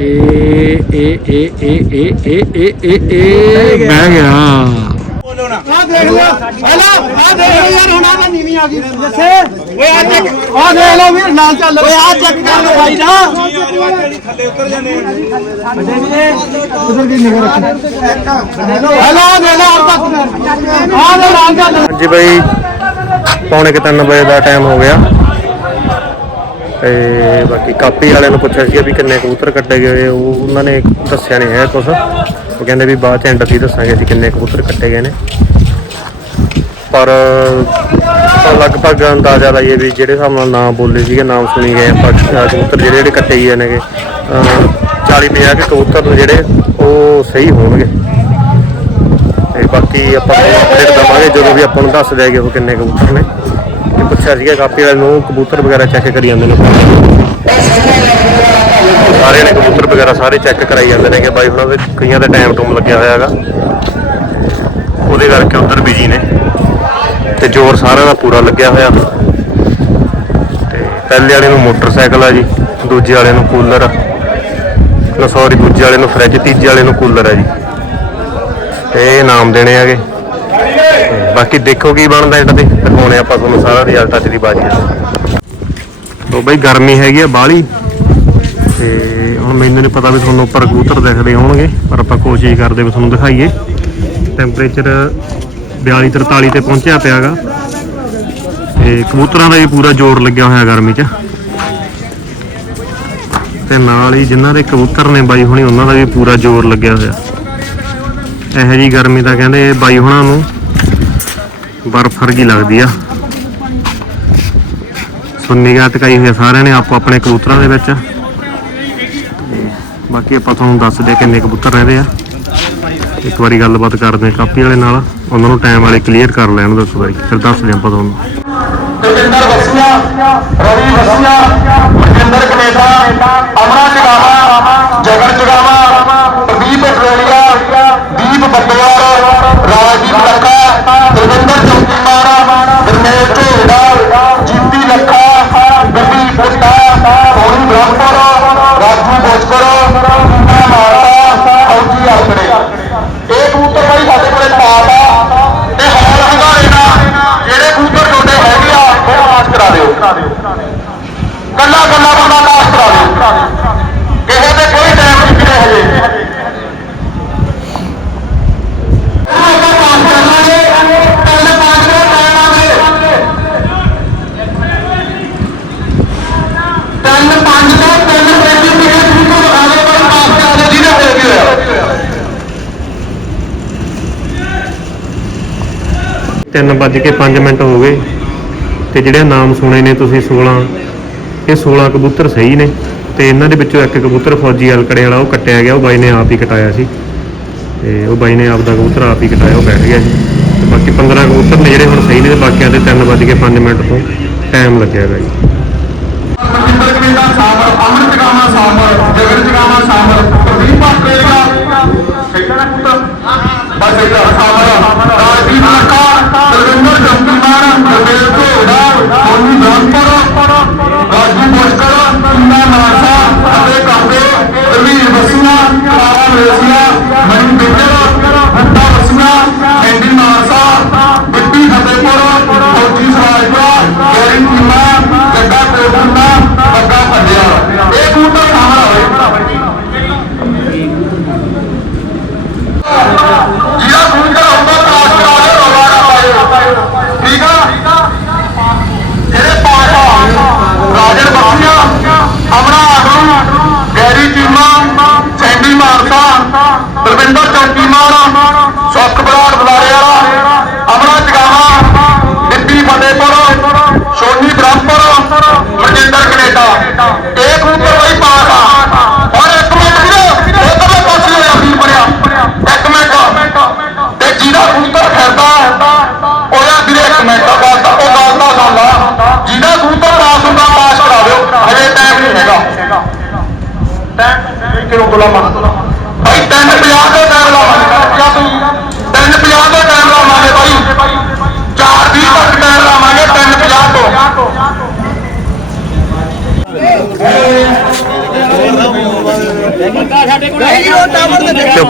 ਏ ਏ ਏ ਏ ਏ ਏ ਏ ਏ ਏ ਬਹਿ ਗਿਆ ਦੇਖ ਲਿਓ ਹੈਲੋ ਆ ਦੇਖ ਲਓ ਯਾਰ ਹੁਣ ਆ ਤਾਂ ਨੀਵੀਂ ਆ ਗਈ। ਜੱਸੇ ਓਏ ਆ ਚੈੱਕ ਆ ਦੇਖ ਲਓ ਵੀਰ ਨਾਲ ਚੱਲ ਓਏ ਆ ਚੈੱਕ ਕਰ ਲਓ ਭਾਈ ਨਾ ਥੱਲੇ ਉਤਰ ਜਾਂਦੇ ਉਧਰ ਕੀ ਨਿਗਰ ਹੈਲੋ ਆ ਦੇਖ ਲਓ ਆ ਤੱਕ ਆ ਦੇ ਨਾਲ ਚੱਲ ਹਾਂਜੀ ਬਾਈ ਪੌਣੇ ਕੁ ਤਿੰਨ ਵਜੇ ਦਾ ਟਾਈਮ ਹੋ ਗਿਆ। ਤੇ ਬਾਕੀ ਕਾਪੀ ਵਾਲਿਆਂ ਨੂੰ ਪੁੱਛਿਆ ਸੀ ਵੀ ਕਿੰਨੇ ਕਬੂਤਰ ਕੱਟੇ ਗਏ ਉਹ ਉਹਨਾਂ ਨੇ ਦੱਸਿਆ ਨਹੀਂ ਹੈ ਕੁਝ ਉਹ ਕਹਿੰਦੇ ਵੀ ਬਾਅਦ ਚ ਐਂਡ ਤੇ ਦੱਸਾਂਗੇ ਅਸੀਂ ਕਿੰਨੇ ਕਬੂਤਰ ਕੱਟੇ ਗਏ ਨੇ। ਪਰ ਲਗਭਗ ਅੰਦਾਜ਼ਾ ਲਾਈਏ ਵੀ ਜਿਹੜੇ ਹਿਸਾਬ ਨਾਲ ਨਾਮ ਬੋਲੇ ਸੀਗੇ, ਨਾਮ ਸੁਣੀ ਗਏ ਆਪਾਂ ਕਬੂਤਰ ਜਿਹੜੇ ਜਿਹੜੇ ਕੱਟੇ ਗਏ ਨੇਗੇ 40 50 ਕੇ ਕਬੂਤਰ ਨੇ ਜਿਹੜੇ ਉਹ ਸਹੀ ਹੋਣਗੇ। ਤੇ ਬਾਕੀ ਆਪਾਂ ਨੂੰ ਅਪਡੇਟ ਦਵਾਂਗੇ ਜਦੋਂ ਵੀ ਆਪਾਂ ਨੂੰ ਦੱਸ ਦੇਗੇ ਉਹ ਕਿੰਨੇ ਕਬੂਤਰ ਨੇ। ਇਹ ਪੁੱਛਿਆ ਸੀਗਾ ਕਾਪੀ ਵਾਲੇ ਨੂੰ, ਕਬੂਤਰ ਵਗੈਰਾ ਚੈੱਕ ਕਰੀ ਜਾਂਦੇ ਨੇ। ਸਾਰੇ ਨੇ ਕਬੂਤਰ ਵਗੈਰਾ ਸਾਰੇ ਚੈੱਕ ਕਰਾਈ ਜਾਂਦੇ ਨੇ ਕਿ ਬਾਈ ਉਹਨਾਂ ਦੇ, ਕਈਆਂ ਦਾ ਟਾਈਮ ਟੂਮ ਲੱਗਿਆ ਹੋਇਆ ਹੈਗਾ। ਉਹਦੇ ਕਰਕੇ ਉਧਰ ਬਿਜ਼ੀ ਨੇ। ਤੇ ਜ਼ੋਰ ਸਾਰਿਆਂ ਦਾ ਪੂਰਾ ਲੱਗਿਆ ਹੋਇਆ। ਤੇ ਪਹਿਲੇ ਵਾਲੇ ਨੂੰ ਮੋਟਰਸਾਈਕਲ ਆ ਜੀ, ਦੂਜੇ ਵਾਲੇ ਨੂੰ ਕੂਲਰ ਆ। ਨਾ ਸੌਰੀ ਦੂਜੇ ਵਾਲੇ ਨੂੰ ਫ੍ਰਿਜ ਤੀਜੇ ਵਾਲੇ ਨੂੰ ਕੂਲਰ ਆ ਜੀ। ਤੇ ਇਹ ਨਾਮ ਦੇਣੇ ਹੈਗੇ। ਬਾਕੀ ਦੇਖੋ ਕੀ ਬਣਦਾ ਇਹਨਾਂ ਤੇ, ਦਿਖਾਉਣੇ ਆਪਾਂ ਤੁਹਾਨੂੰ ਸਾਰਾ ਰਿਜ਼ਲਟ ਅੱਜ ਦੀ ਬਾਜੀ ਦਾ ਤੋ ਬਈ, ਗਰਮੀ ਹੈਗੀ ਆ ਬਾਹਲੀ। ਹੁਣ ਮੈਨੂੰ ਨਹੀਂ ਪਤਾ ਵੀ ਤੁਹਾਨੂੰ ਉੱਪਰ ਕਬੂਤਰ ਦਿਖਦੇ ਹੋਣਗੇ, ਪਰ ਆਪਾਂ ਕੋਸ਼ਿਸ਼ ਕਰਦੇ ਵੀ ਤੁਹਾਨੂੰ ਦਿਖਾਈਏ। ਟੈਂਪਰੇਚਰ 42 43 ਤੇ ਪਹੁੰਚਿਆ ਪਿਆਗਾ। ਤੇ ਕਬੂਤਰਾਂ ਦਾ ਵੀ ਪੂਰਾ ਜ਼ੋਰ ਲੱਗਿਆ ਹੋਇਆ ਗਰਮੀ 'ਚ। ਤੇ ਨਾਲ ਹੀ ਜਿਨ੍ਹਾਂ ਦੇ ਕਬੂਤਰ ਨੇ ਬਾਈ ਹੁਣੀ, ਉਹਨਾਂ ਦਾ ਵੀ ਪੂਰਾ ਜ਼ੋਰ ਲੱਗਿਆ ਹੋਇਆ। ਇਹੋ ਜੀ ਗਰਮੀ ਤਾਂ ਕਹਿੰਦੇ ਬਾਈ ਹੁਣਾਂ ਨੂੰ ਬਰਫ਼ ਵਰਗੀ ਲੱਗਦੀ ਆ। ਸੁੰਨੀਗਾ ਟਕਾਈ ਹੋਈ ਸਾਰਿਆਂ ਨੇ ਆਪੋ ਆਪਣੇ ਕਬੂਤਰਾਂ ਦੇ ਵਿੱਚ। ਬਾਕੀ ਆਪਾਂ ਤੁਹਾਨੂੰ ਦੱਸ ਦੇ ਕਿੰਨੇ ਕਬੂਤਰ ਰਹਿੰਦੇ ਆ। ਇੱਕ ਵਾਰੀ ਗੱਲਬਾਤ ਕਰਦੇ ਆ ਕਾਪੀ ਵਾਲੇ ਨਾਲ। ਉਹਨਾਂ ਨੂੰ ਟਾਈਮ ਵਾਲੇ ਕਲੀਅਰ ਕਰ ਲੈਣ ਦੱਸੋ ਬਾਈ, ਫਿਰ ਦੱਸਦੇ ਆਪਾਂ ਤੁਹਾਨੂੰ। ਜਤਿੰਦਰ ਵਸੀਆ ਰਵੀ ਵਸੀਆ ਮਨਜਿੰਦਰ ਕਨੇਡਾ ਅਮਰਾ ਜਗਾਵਾ ਜਗਰ ਜਗਾਵਾ ਪ੍ਰਦੀਪ ਅਟਰੇਲੀਆ ਦੀਪ ਬੱਦਵਾਰ ਰਾਜਦੀਪ ਲੱਖਾ ਗੁਰਵਿੰਦਰ ਚੌਕੀਮਾਰ ਗੁਰਮੇਲ ਢੇੜਾ, ਜੀਤੀ ਲੱਖਾ ਬਿੱਬੀ ਪੁੱਤਾ ਸੋਨੀ ਬ੍ਰਹਮਪੁਰ 3:05 ਮਿੰਟ ਹੋ ਗਏ ਤੇ ਜਿਹੜੇ ਨਾਮ ਸੁਣੇ ਨੇ ਤੁਸੀਂ 16 ਇਹ 16 ਕਬੂਤਰ ਸਹੀ ਨੇ ਤੇ ਇਹਨਾਂ ਦੇ ਵਿੱਚੋਂ ਇੱਕ ਕਬੂਤਰ ਫੌਜੀ ਅਲਕੜੇ ਵਾਲਾ, ਉਹ ਕੱਟਿਆ ਗਿਆ, ਉਹ ਬਾਈ ਨੇ ਆਪ ਹੀ ਕਟਾਇਆ ਸੀ। ਤੇ ਉਹ ਬਾਈ ਨੇ ਆਪ ਦਾ ਕਬੂਤਰ ਆਪ ਹੀ ਕਟਾਇਆ, ਉਹ ਬੈਠ ਗਿਆ ਜੀ। ਤੇ ਬਾਕੀ 15 ਕਬੂਤਰ ਨੇ ਜਿਹੜੇ ਹੁਣ ਸਹੀ ਨੇ ਤੇ ਬਾਕੀਆਂ ਦੇ 3:05 ਮਿੰਟ ਤੋਂ ਟਾਈਮ ਲੱਗਿਆ ਹੈਗਾ ਜੀ। ਸਾਹਿਬ ਅਮਰ ਜਗਾਵਾ ਸਾਹਿਬ ਜਗਨ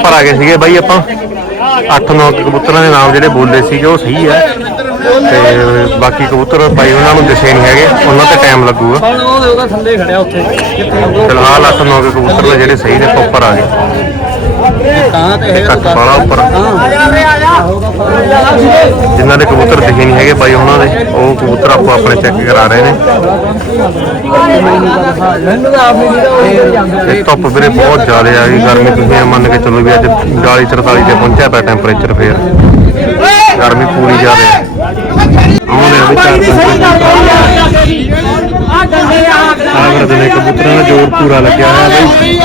ਉੱਪਰ ਆ ਗਏ ਸੀਗੇ ਬਾਈ ਆਪਾਂ। 8-9 ਕਬੂਤਰਾਂ ਦੇ ਨਾਮ ਜਿਹੜੇ ਬੋਲੇ ਸੀਗੇ, ਉਹ ਸਹੀ ਆ ਤੇ ਬਾਕੀ ਕਬੂਤਰ ਭਾਈ ਉਹਨਾਂ ਨੂੰ ਦਿਸੇ ਨਹੀਂ ਹੈਗੇ, ਉਹਨਾਂ ਤੇ ਟਾਈਮ ਲੱਗੂਗਾ। ਫਿਲਹਾਲ 8-9 ਕਬੂਤਰ ਨੇ ਜਿਹੜੇ ਸਹੀ ਨੇ ਉੱਪਰ ਆ ਗਏ। ਤਾਂ ਤੇ ਕੱਟ ਵਾਲਾ ਉੱਪਰ। ਜਿਨ੍ਹਾਂ ਦੇ ਕਬੂਤਰ ਦਿਖੇ ਨਹੀਂ ਹੈਗੇ ਭਾਈ ਉਹਨਾਂ ਦੇ, ਉਹ ਕਬੂਤਰ ਆਪੋ ਆਪਣੇ ਚੈੱਕ ਕਰਾ ਰਹੇ ਨੇ। ਮੈਨੂੰ ਧੁੱਪ ਵੀਰੇ ਬਹੁਤ ਜ਼ਿਆਦਾ ਆ ਗਈ, ਗਰਮੀ ਤੁਸੀਂ ਮੰਨ ਕੇ ਚੱਲੋ ਵੀ ਅੱਜ 40 44 ਤੇ ਪਹੁੰਚਿਆ ਪਿਆ ਟੈਂਪਰੇਚਰ ਫੇਰ। ਗਰਮੀ ਪੂਰੀ ਜ਼ਿਆਦਾ ਹੈ ਆਉਂਦੇ ਆ ਵੀ ਚਾਰ ਪੰਜ ਆਗਰ ਦੇ ਕਬੂਤਰਾਂ ਦਾ ਜ਼ੋਰ ਪੂਰਾ ਲੱਗਿਆ ਹੋਇਆ ਬਈ।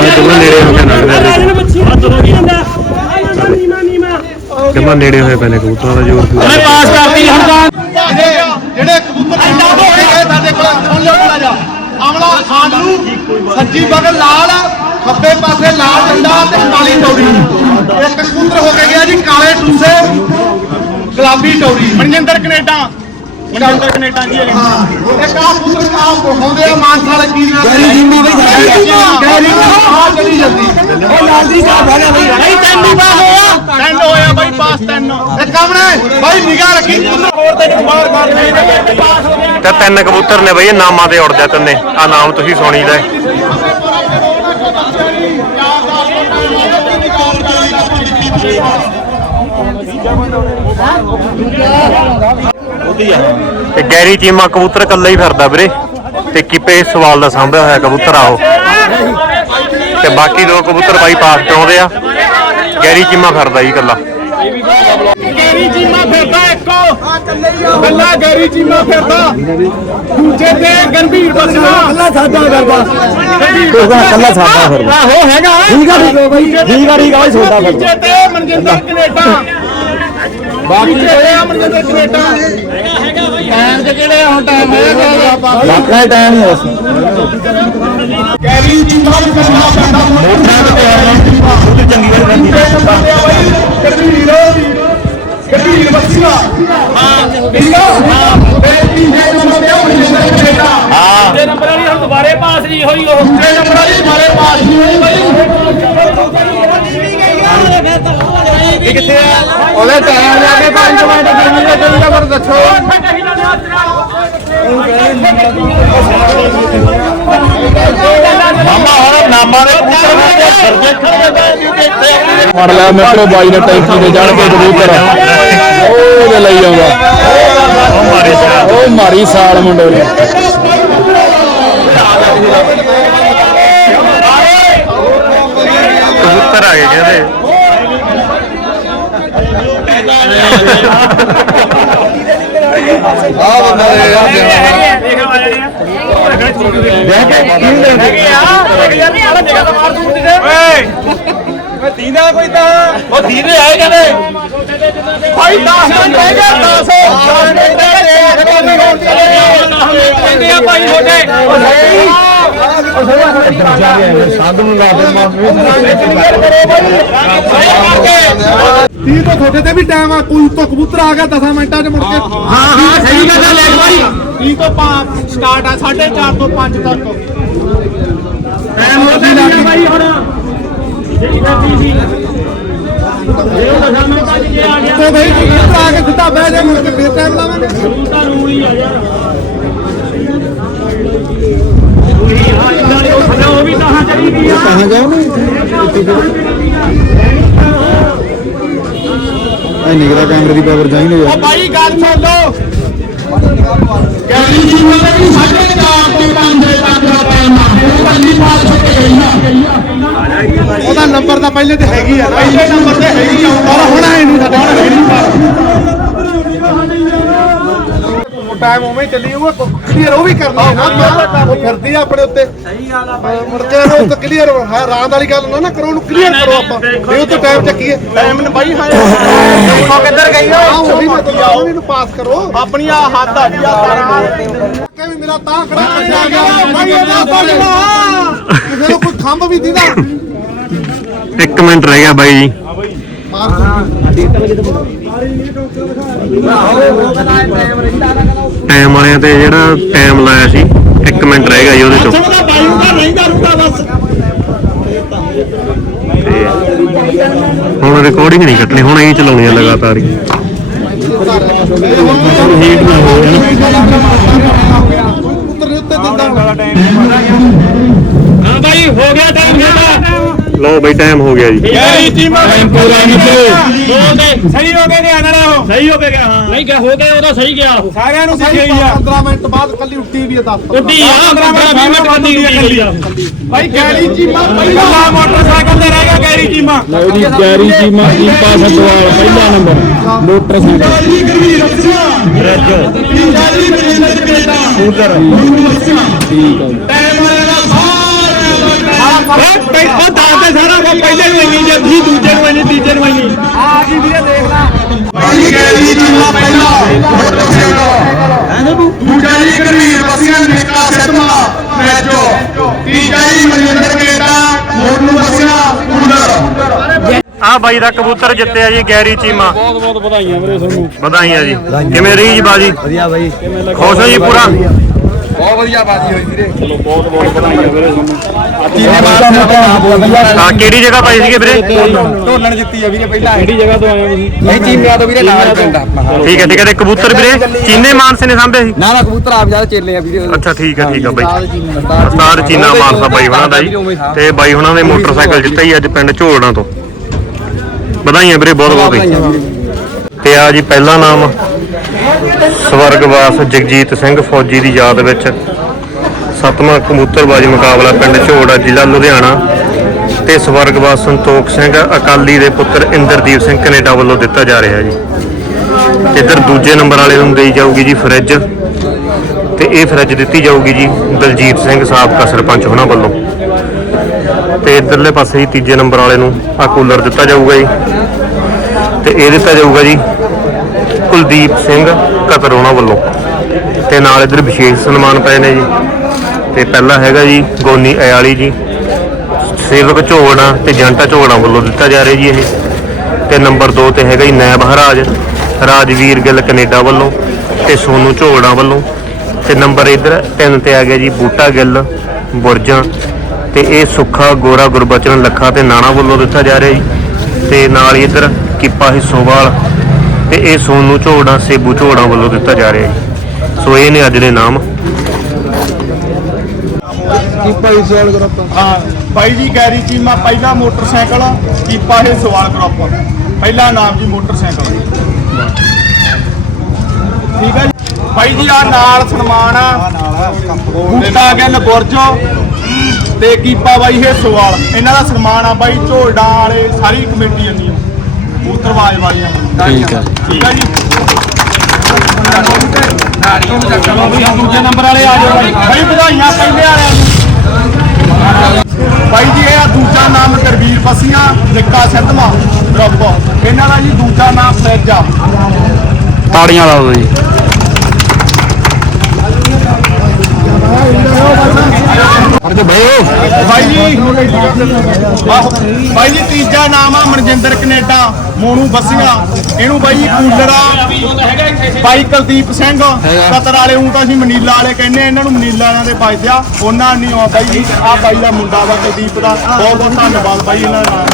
ਮੈਂ ਦੋਵੇਂ ਨੇੜੇ ਹੋ ਕੇ ਨੱਠਦੇ ਕਿੰਨਾ ਨੇੜੇ ਹੋਏ ਪਏ ਨੇ ਕਬੂਤਰਾਂ ਦਾ ਜ਼ੋਰ ਪੂਰਾ। ਪਾਸ ਕਰਤੀ ਹੁਣ ਤਾਂ ਜਿਹੜੇ ਕਬੂਤਰ ਸਾਡੇ ਕੋਲ ਸੁਣ ਲਿਓ ਥੋੜਾ ਆਮਲਾ ਖਾਨ ਨੂੰ ਸੱਜੀ ਬਗਲ ਲਾਲ ਖੱਬੇ ਪਾਸੇ ਲਾਲ ਡੰਡਾ ਤੇ ਕਾਲੀ ਟੌੜੀ ਇੱਕ ਕਬੂਤਰ ਹੋ ਕੇ ਗਿਆ ਜੀ ਕਾਲੇ ਟੂਸੇ ਗੁਲਾਬੀ ਟੌੜੀ ਮਨਜਿੰਦਰ ਕੈਨੇਡਾ। ਮਨਜਿੰਦਰ ਕੈਨੇਡਾ ਜੀ ਇੱਕ ਆ ਕਬੂਤਰ ਕਾ ਹੁੰਦੇ ਆ ਮਾਨਸਾ ਵਾਲੇ ਕੀ ਨਾਮ ਗੈਰੀ ਜੀਮਾ ਬਈ ਗੈਰੀ ਆ ਚਲੀ ਜਾਂਦੀ। ਉਹ ਲਾਲਦੀ ਕਾ ਭਾਗਾ ਬਈ। ਨਹੀਂ ਤੈਨੂੰ ਬਾ ਹੋਇਆ। ਤੈਨੂੰ ਹੋਇਆ ਬਾਈ ਪਾਸ ਤੈਨੂੰ। ਇਹ ਕਮਣੇ ਬਾਈ ਨਿਗਾਹ ਰੱਖੀ। ਹੋਰ ਤੈਨੂੰ ਮਾਰ ਮਾਰ ਨਹੀਂ ਤੇ ਤਿੰਨ ਕਬੂਤਰ ਨੇ ਬਈ ਨਾਮਾਂ ਤੇ ਉੜਦੇ ਤਿੰਨੇ। ਆ ਨਾਮ ਤੁਸੀਂ ਸੁਣੀ ਲੈ ਤੇ ਗੈਰੀ ਚੀਮਾ ਕਬੂਤਰ ਇਕੱਲਾ ਹੀ ਫਿਰਦਾ ਵੀਰੇ। ਤੇ ਕਿਪੇ ਸਵਾਲ ਦਾ ਸਾਂਭਿਆ ਹੋਇਆ ਕਬੂਤਰ ਆ ਉਹ। ਤੇ ਬਾਕੀ ਦੋ ਕਬੂਤਰ ਬਾਈ ਪਾਸ ਤੇ ਆਉਂਦੇ ਆ। ਗੈਰੀ ਚੀਮਾ ਫਿਰਦਾ ਜੀ ਇਕੱਲਾ। ਗੈਰੀ ਚੀਮਾ ਫਿਰਦਾ ਇੱਕੋ। ਗੱਲਾ ਗੈਰੀ ਚੀਮਾ ਫਿਰਦਾ। ਦੂਜੇ ਤੇ ਗੰਭੀਰ ਬਸਣਾ ਗੱਲਾ ਸਾਡਾ ਫਿਰਦਾ। ਕੱਲਾ ਸਾਡਾ ਫਿਰ ਆਹੋ ਹੈਗਾ। ਠੀਕ ਆ ਠੀਕ ਆ ਬਾਈ ਠੀਕ ਆ ਠੀਕ ਆ ਬਾਈ ਸੋਦਾ ਫਿਰ ਦੂਜੇ ਤੇ ਮਨਜਿੰਦਰ ਕੈਨੇਡਾ। ਬਾਕੀ ਤੇ ਮਨਜਿੰਦਰ ਕੈਨੇਡਾ। ਟਾਈਮ ਤੇ ਕਿਹੜੇ ਹੁਣ ਟਾਈਮ ਹੈਗਾ ਬਾਕਾ ਟਾਈਮ ਹੀ ਹੈ ਗੈਰੀ ਚੀਮਾ ਵੀ ਕਰਨਾ ਪੈਂਦਾ। ਮੋਟਰ ਤੇ ਆਉਂਦਾ ਚੰਗੀ ਵਾਰ ਬੰਦੀ ਗੰਭੀਰ ਗੰਭੀਰ ਬਸਣਾ ਹਾਂ। ਠੀਕ ਆ? ਹਾਂ ਤੇ? ਤੀਜੇ ਨੰਬਰ ਤੇ ਮਨਜਿੰਦਰ ਕੈਨੇਡਾ ਤੇ ਨੰਬਰ ਵਾਲੀ ਹੁਣ ਦੁਬਾਰੇ ਪਾਸ ਨਹੀਂ ਹੋਈ ਉਹ ਦੂਜੇ ਨੰਬਰ ਵਾਲੀ ਮਾਰੇ ਪਾਸ ਨਹੀਂ ਹੋਈ ਬਾਈ। ਉਹਦੇ ਟਾਈਮ ਲਾ ਕੇ 5 ਮਿੰਟ ਕਿੰਨੀ ਦਾ ਚੱਲਦਾ ਪਰ ਦੱਸੋ। ਮਾਮਾ ਹੁਣ ਨਾਮਾਂ ਦੇ ਕਬੂਤਰ ਵਾਸਤੇ ਸਰਜੇ ਫੜ ਲਿਆ ਮਿੱਤਰੋ ਬਾਈ ਨੇ ਟੈਂਕੀ ਤੇ ਚੜ ਕੇ ਕਬੂਤਰ ਉਹ ਦੇ ਲਈ ਆਉਂਦਾ। ਉਹ ਮਾਰੀ ਸਾਲ। ਮੁੰਡੇ ਨੇ। ਕਬੂਤਰ ਆ ਗਏ ਕਹਿੰਦੇ। ਦੀਦਾ ਕੋਈ ਤਾਂ ਉਹ ਦੀਦੇ ਆਏ ਕਹਿੰਦੇ ਭਾਈ 10 ਮਿੰਟ ਰਹਿ ਗਏ। 10 10 ਮਿੰਟ ਰਹਿ ਗਏ। ਕੰਮ ਹੋਣ ਚਲੇ ਕਹਿੰਦੇ ਆ ਭਾਈ ਤੁਹਾਡੇ ਸਾਧੂ ਨੂੰ ਲਾ ਦੇ ਤੀ ਤੋਂ ਤੁਹਾਡੇ ਤੇ ਵੀ ਟਾਈਮ ਆ ਕੋਈ ਤੋਂ ਕਬੂਤਰ ਆ ਗਿਆ 10 ਮਿੰਟਾਂ 'ਚ ਮੁੜ ਕੇ। ਹਾਂ ਹਾਂ ਸਹੀ ਗੱਲ ਹੈ ਲੈ ਭਾਈ। 30 ਤੋਂ 5 ਸਟਾਰਟ ਆ 4:30 ਤੋਂ 5 ਤੱਕ। ਟਾਈਮ ਹੋ ਗਿਆ ਭਾਈ ਹੁਣ। ਜਿਹੜੀ ਕਰਦੀ ਸੀ ਇਹ ਉਹ ਦਸਾਂ ਮਿੰਟਾਂ 'ਚ ਜੇ ਆ ਗਿਆ। ਤੇ ਭਾਈ ਕਬੂਤਰ ਆ ਕੇ ਸਿੱਧਾ ਬਹਿ ਜਾ ਮੁੜ ਕੇ ਫੇਰ ਟਾਈਮ ਲਾਵਾਂਗੇ। ਤਾਂ ਰੂਲ ਹੀ ਆ ਯਾਰ ਉਹੀ ਆ ਇਹਨਾਂ ਨੇ ਉਹ ਥੱਲੇ ਉਹ ਵੀ ਤਾਂ ਚੜੀ ਗਈ ਆ ਕਹਾਂ ਜਾਓ ਇਹ ਨਿਗਰਾ ਕੈਮਰੇ ਦੀ ਪਾਵਰ ਚਾਹੀਦੀ ਉਹ ਬਾਈ ਗੱਲ ਸੁਣ ਲਓ ਗੈਰੀ ਜੀ ਮਤਲਬ ਕਿ 4:30 ਤੋਂ 5 ਵਜੇ ਤੱਕ ਦਾ ਟਾਈਮ ਆ ਉਹ ਪਹਿਲੀ ਪਾਸ ਹੋ ਕੇ ਗਈ ਆ ਉਹਦਾ ਨੰਬਰ ਤਾਂ ਪਹਿਲੇ ਤੇ ਹੈਗੀ ਆ ਪਹਿਲੇ ਨੰਬਰ ਤੇ ਹੈਗੀ ਆ। ਪਰ ਹੁਣ ਹੈ ਨਹੀਂ ਸਾਡਾ। ਹੁਣ ਹੈ ਨਹੀਂ ਟਾਈਮ ਉਵੇਂ ਹੀ ਚੱਲੀ ਉਹ ਕਲੀਅਰ ਉਹ ਵੀ ਕਰਨੀ ਹੈ ਨਾ ਉਹ ਫਿਰਦੀ ਆ ਆਪਣੇ ਉੱਤੇ। ਸਹੀ ਗੱਲ ਆ ਮੁੜ ਕੇ ਉਹ ਤਾਂ ਕਲੀਅਰ ਹੈ ਰਾਤ ਵਾਲੀ ਗੱਲ ਨਾ ਨਾ ਕਰੋ ਉਹਨੂੰ ਕਲੀਅਰ ਕਰੋ ਆਪਾਂ। ਇਹ ਉੱਤੇ ਟਾਈਮ ਚੱਕੀਏ। ਟਾਈਮ ਨੇ ਬਾਈ ਹਾਂ। ਦੇਖੋ ਕਿੱਧਰ ਗਈ ਆ ਉਹ ਵੀ ਮਤਲਬ ਇਹਨੂੰ ਪਾਸ ਕਰੋ। ਆਪਣੀ ਆ ਹੱਥ ਆ ਜੀ ਆ ਤਾਰਾਂ ਕਿ ਵੀ ਮੇਰਾ ਤਾਂ ਖੜਾ ਕੱਟਿਆ ਗਿਆ। ਬਾਈ ਇਹਦਾ ਬੜਵਾ ਕਿਸੇ ਨੂੰ ਕੋਈ ਖੰਭ ਵੀ ਦੀਦਾ ਇੱਕ ਮਿੰਟ ਰਹਿ ਗਿਆ ਬਾਈ ਜੀ। ਟਾਈਮ ਵਾਲਿਆਂ ਤੇ ਜਿਹੜਾ ਟਾਈਮ ਲਾਇਆ ਸੀ 1 ਮਿੰਟ ਰਹਿ ਗਿਆ ਜੀ ਉਹਦੇ ਤੇ ਹੁਣ ਰਿਕਾਰਡਿੰਗ ਨਹੀਂ ਕੱਟਣੀ ਹੁਣ ਇਹੀ ਚਲਾਉਣੀ ਆ ਲਗਾਤਾਰ ਹੀ। ਹੀਟ ਨਾ ਹੋਵੇ। ਲਓ ਬਈ ਟਾਈਮ ਹੋ ਗਿਆ ਜੀ। ਯਾਰੀ ਟੀਮਾਂ ਟਾਈਮ ਪੂਰਾ ਨਿਕਲੇ ਸਹੀ ਹੋ ਗਏ ਨੇ ਆਣਾ ਉਹ ਸਹੀ ਹੋ ਗਿਆ ਹਾਂ। ਨਹੀਂ ਗਿਆ ਹੋ ਗਿਆ ਉਹਦਾ ਸਹੀ ਗਿਆ। ਉਹ ਸਾਰਿਆਂ ਨੂੰ ਸਿੱਖਿਆ ਹੀ ਆ। 15 ਮਿੰਟ ਬਾਅਦ ਕੱਲੀ ਉੱਟੀ ਵੀ ਆ 10 ਉੱਡੀ ਆ 15 ਮਿੰਟ ਕੱਢੀ ਗਈ ਆ। ਭਾਈ ਗੈਰੀ ਚੀਮਾ ਪਹਿਲਾ ਮੋਟਰਸਾਈਕਲ ਤੇ ਰਹਿ ਗਿਆ ਗੈਰੀ ਚੀਮਾ। ਉਹਦੀ ਗੈਰੀ ਚੀਮਾ ਕੀਪਾ ਸੰਦਵਾਲ ਪਹਿਲਾ ਨੰਬਰ ਮੋਟਰਸਾਈਕਲ। ਓਏ ਪੈਸਾ ਦੱਸ ਦੇ ਸਾਰਾ ਕੁਝ ਪਹਿਲੇ ਨੂੰ ਇੰਨੀ ਜੇ ਤੁਸੀਂ ਦੂਜੇ ਨੂੰ ਇੰਨੀ ਤੀਜੇ ਨੂੰ ਇੰਨੀ ਆ ਗਈ ਵੀਰੇ ਦੇਖ ਲੈ ਭਾਈ ਗੈਰੀ ਚੀਮਾ ਪਹਿਲਾ ਮੋਟਰਸਾਈਕਲ ਦੂਜਾ ਜੀ ਗਰੀਬ ਬਸੀਆਂ ਨੇਕਾ ਸਤਮਾ ਮੈਚੋ ਤੀਜਾ ਜੀ ਮਨਿੰਦਰ ਕੇਟਾ ਮੋਨੂ ਬਸੀਆਂ ਕੁੰਡਰ ਆ ਬਾਈ ਦਾ ਕਬੂਤਰ ਜਿੱਤਿਆ ਜੀ ਗੈਰੀ ਚੀਮਾ। ਬਹੁਤ ਬਹੁਤ ਵਧਾਈਆਂ ਵੀਰੇ ਤੁਹਾਨੂੰ। ਵਧਾਈਆਂ ਜੀ। ਕਿਵੇਂ ਰਹੀ ਜੀ ਬਾਜੀ? ਵਧੀਆ ਬਾਈ। ਖੁਸ਼ ਹੋ ਜੀ ਪੂਰਾ? ਚਲੋ ਬਹੁਤ ਬਹੁਤ ਵਧਾਈਆਂ ਵੀਰੇ ਤੁਹਾਨੂੰ। ਆ ਕਿਹੜੀ ਜਗ੍ਹਾ ਪਾਈ ਸੀਗੇ ਵੀਰੇ? ਢੋਲਣ ਜਿੱਤੀ ਆ ਵੀਰੇ ਪਹਿਲਾਂ। ਕਿਹੜੀ ਜਗ੍ਹਾ ਤੋਂ ਆਏ ਹੋ ਤੁਸੀਂ? ਨਹੀਂ ਚੀਮਿਆਂ ਤੋਂ ਵੀਰੇ ਨਾਲ ਪਿੰਡ ਆਪਣਾ ਠੀਕ ਹੈ ਠੀਕ ਹੈ ਤੇ ਕਬੂਤਰ ਵੀਰੇ? ਚੀਨੇ ਮਾਨਸੇ ਨੇ ਸਾਂਭੇ ਸੀ? ਨਾ ਨਾ ਕਬੂਤਰ ਆਪ ਜ਼ਿਆਦਾ ਚੇਲੇ ਆ ਵੀਰੇ। ਅੱਛਾ ਠੀਕ ਹੈ ਠੀਕ ਹੈ ਬਾਈ। ਉਸਤਾਦ ਚੀਨਾ। ਮਾਨਸਾ ਬਾਈ ਹੁਣਾਂ ਦਾ ਜੀ ਤੇ ਬਾਈ ਹੁਣਾਂ ਨੇ ਮੋਟਰਸਾਈਕਲ ਜਿੱਤਿਆ ਜੀ ਅੱਜ ਪਿੰਡ ਝੋੜਾਂ ਤੋਂ। ਵਧਾਈਆਂ ਵੀਰੇ ਬਹੁਤ ਬਹੁਤ ਤੇ ਆ ਜੀ ਪਹਿਲਾ ਨਾਮ। ਸਵਰਗਵਾਸ ਜਗਜੀਤ ਸਿੰਘ ਫੌਜੀ ਦੀ ਯਾਦ ਵਿੱਚ ਸੱਤਵਾਂ ਕਬੂਤਰਬਾਜੀ ਮੁਕਾਬਲਾ ਪਿੰਡ ਝੋੜਾ ਜ਼ਿਲ੍ਹਾ ਲੁਧਿਆਣਾ ਤੇ ਸਵਰਗਵਾਸ ਸੰਤੋਖ ਸਿੰਘ ਅਕਾਲੀ ਦੇ ਪੁੱਤਰ ਇੰਦਰਦੀਪ ਸਿੰਘ ਕੈਨੇਡਾ ਵੱਲੋਂ ਦਿੱਤਾ ਜਾ ਰਿਹਾ ਜੀ। ਤੇ ਇੱਧਰ ਦੂਜੇ ਨੰਬਰ ਵਾਲੇ ਨੂੰ ਦੇਈ ਜਾਊਗੀ ਜੀ ਫਰਿੱਜ ਤੇ ਇਹ ਫਰਿੱਜ ਦਿੱਤੀ ਜਾਊਗੀ ਜੀ ਦਲਜੀਤ ਸਿੰਘ ਸਾਬਕਾ ਸਰਪੰਚ ਉਹਨਾਂ ਵੱਲੋਂ। ਤੇ ਇਧਰਲੇ ਪਾਸੇ ਹੀ ਤੀਜੇ ਨੰਬਰ ਵਾਲੇ ਨੂੰ ਆ ਕੂਲਰ ਦਿੱਤਾ ਜਾਊਗਾ ਜੀ। ਤੇ ਇਹ ਦਿੱਤਾ ਜਾਊਗਾ ਜੀ ਕੁਲਦੀਪ ਸਿੰਘ ਕਤਰੋਣਾ ਵੱਲੋਂ। ਤੇ ਨਾਲ ਇਧਰ ਵਿਸ਼ੇਸ਼ ਸਨਮਾਨ ਪਏ ਨੇ ਜੀ। ਤੇ ਪਹਿਲਾ ਹੈਗਾ ਜੀ ਗੋਨੀ ਅਯਾਲੀ ਜੀ। ਸੇਵਕ ਝੋੜਾ ਤੇ ਜੰਟਾ ਝੋੜਾ ਵੱਲੋਂ ਦਿੱਤਾ ਜਾ ਰਿਹਾ ਜੀ ਇਹ। ਤੇ ਨੰਬਰ 2 ਤੇ ਹੈਗਾ ਜੀ ਨੈਬ ਹਰਾਜ, ਰਾਜਵੀਰ ਗਿੱਲ ਕੈਨੇਡਾ ਵੱਲੋਂ ਤੇ ਸੋਨੂ ਝੋੜਾ ਵੱਲੋਂ। ਤੇ ਨੰਬਰ ਇਧਰ 3 ਤੇ ਆ ਗਿਆ ਜੀ ਬੂਟਾ ਗਿੱਲ, ਬੁਰਜਾਂ ਤੇ ਇਹ ਸੁੱਖਾ ਗੋਰਾ ਗੁਰਬਚਨ ਲੱਖਾ ਤੇ ਨਾਣਾ ਵੱਲੋਂ ਦਿੱਤਾ ਜਾ ਰਿਹਾ ਜੀ। ਤੇ ਨਾਲ ਹੀ ਇਧਰ ਕਿੱਪਾ ਹਿੱਸੋਵਾਲ ਤੇ ਇਹ ਸੋਨੂ ਝੋੜਾ ਸੇਬੂ ਝੋੜਾ ਵੱਲੋਂ ਦਿੱਤਾ ਜਾ ਰਿਹਾ ਜੀ ਸੋ ਇਹ ਨੇ ਅੱਜ ਦੇ ਨਾਮ। ਹਾਂ ਬਾਈ ਜੀ ਗੈਰੀ ਚੀਮਾ ਪਹਿਲਾ ਮੋਟਰਸਾਈਕਲ ਕੀਪਾ ਹੈ ਸਵਾਲ ਗਰੁੱਪ ਪਹਿਲਾ ਨਾਮ ਜੀ ਮੋਟਰਸਾਈਕਲ ਠੀਕ ਹੈ ਜੀ? ਬਾਈ ਜੀ ਆ ਨਾਲ ਸਨਮਾਨ ਆ। ਬੂਟਾ ਗਿੱਲ ਬੁਰਜੋ। ਤੇ ਕੀਪਾ ਬਾਈ ਹੈ ਸਵਾਲ। ਇਹਨਾਂ ਦਾ ਸਨਮਾਨ ਆ ਬਾਈ ਝੋਲਡਾਂ ਵਾਲੇ ਸਾਰੀ ਕਮੇਟੀ ਜੰਨੀ ਉਤਰਵਾਜ ਵਾਲੀਆਂ ਠੀਕ ਹੈ ਠੀਕ ਹੈ ਜੀ। ਚਲੋ ਵੀ ਦੂਜੇ ਨੰਬਰ ਵਾਲੇ ਆ ਜਾਓ ਬਾਈ। ਬਾਈ ਵਧਾਈਆਂ ਪਹਿਲੇ ਵਾਲਿਆਂ ਨੂੰ। ਬਾਈ ਜੀ ਇਹ ਆ ਦੂਜਾ ਨਾਮ ਕਰਵੀਰ ਬਸੀਆਂ ਨਿੱਕਾ ਸਿੱਧਵਾਂ ਗਰੁੱਪ ਇਹਨਾਂ ਦਾ ਜੀ ਦੂਜਾ ਨਾਮ ਆ ਤਾੜੀਆਂ ਲਾ ਦਿਓ ਜੀ। ਬਾਈ ਜੀ ਆਹੋ, ਬਾਈ ਜੀ ਤੀਜਾ ਨਾਮ ਆ ਮਨਜਿੰਦਰ ਕੈਨੇਡਾ ਮੋਨੂ ਬਸੀਆਂ। ਇਹਨੂੰ ਬਾਈ ਜੀ ਕੂਲਰ ਆ ਬਾਈ ਕੁਲਦੀਪ ਸਿੰਘ। ਕਤਰ ਵਾਲੇ ਨੂੰ ਤਾਂ ਅਸੀਂ ਮਨੀਲਾ ਵਾਲੇ ਕਹਿੰਦੇ ਇਹਨਾਂ ਨੂੰ ਮਨੀਲਾ ਵਾਲਿਆਂ ਦੇ ਵੱਜਦੇ ਆ। ਉਹਨਾਂ ਨਹੀਂ ਆ ਬਾਈ ਜੀ ਆ ਬਾਈ ਦਾ ਮੁੰਡਾ ਵਾ ਕੁਲਦੀਪ ਦਾ। ਬਹੁਤ ਬਹੁਤ ਧੰਨਵਾਦ ਬਾਈ ਇਹਨਾਂ ਦਾ।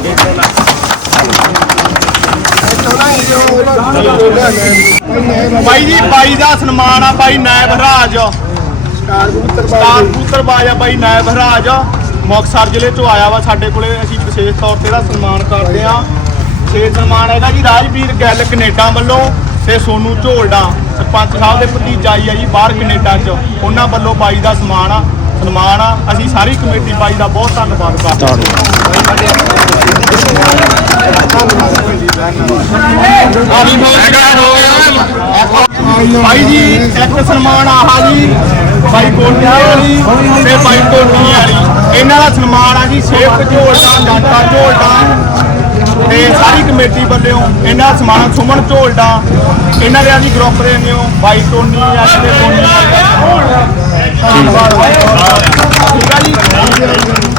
ਬਾਈ ਜੀ ਬਾਈ ਦਾ ਸਨਮਾਨ ਆ ਬਾਈ ਨਾਇਬ ਰਾਜ। ਸਟਾਰ ਕਬੂਤਰ ਬਾਜ ਆ ਬਾਈ ਨਾਇਬ ਰਾਜ ਮੁਕਤਸਰ ਜ਼ਿਲ੍ਹੇ ਚੋਂ ਆਇਆ ਵਾ ਸਾਡੇ ਕੋਲੇ ਅਸੀਂ ਵਿਸ਼ੇਸ਼ ਤੌਰ ਤੇ ਇਹਦਾ ਸਨਮਾਨ ਕਰਦੇ ਆ ਤੇ ਸਨਮਾਨ ਹੈਗਾ ਜੀ ਰਾਜਵੀਰ ਗਿੱਲ ਕੈਨੇਡਾ ਵੱਲੋਂ ਤੇ ਸੋਨੂ ਝੋਲਡਾ। ਸਰਪੰਚ ਸਾਹਿਬ ਦੇ ਭਤੀਜਾ ਹੀ ਆ ਜੀ ਬਾਹਰ ਕੈਨੇਡਾ 'ਚ। ਉਹਨਾਂ ਵੱਲੋਂ ਬਾਈ ਦਾ ਸਨਮਾਨ ਆ ਸਨਮਾਨ ਆ। ਅਸੀਂ ਸਾਰੀ ਕਮੇਟੀ ਬਾਈ ਦਾ ਬਹੁਤ ਧੰਨਵਾਦ ਕਰਦੇ ਹਾਂ। ਭਾਈ ਜੀ ਇੱਕ ਸਨਮਾਨ ਆਹਾ ਜੀ। ਬਾਈ ਕੋਟੀ ਵਾਲੀ ਤੇ ਬਾਈ ਕੋਟੀ ਵਾਲੀ ਇਹਨਾਂ ਦਾ ਸਨਮਾਨ ਆ ਜੀ। ਸੇਵਕ ਝੋਲਦਾ ਡਾਟਾ ਝੋਲਦਾ ਤੇ ਸਾਰੀ ਕਮੇਟੀ ਵੱਲੋਂ ਇਹਨਾਂ ਦਾ ਸਨਮਾਨ, ਸੁਮਨ ਝੋਲਦਾ ਇਹਨਾਂ ਦੇ ਆ ਜੀ ਗਰੁੱਪ ਦੇ ਨੇ ਬਾਈ ਟੋਨੀ ਆ ਤੇ ਟੋਨੀ ਠੀਕ ਆ ਜੀ।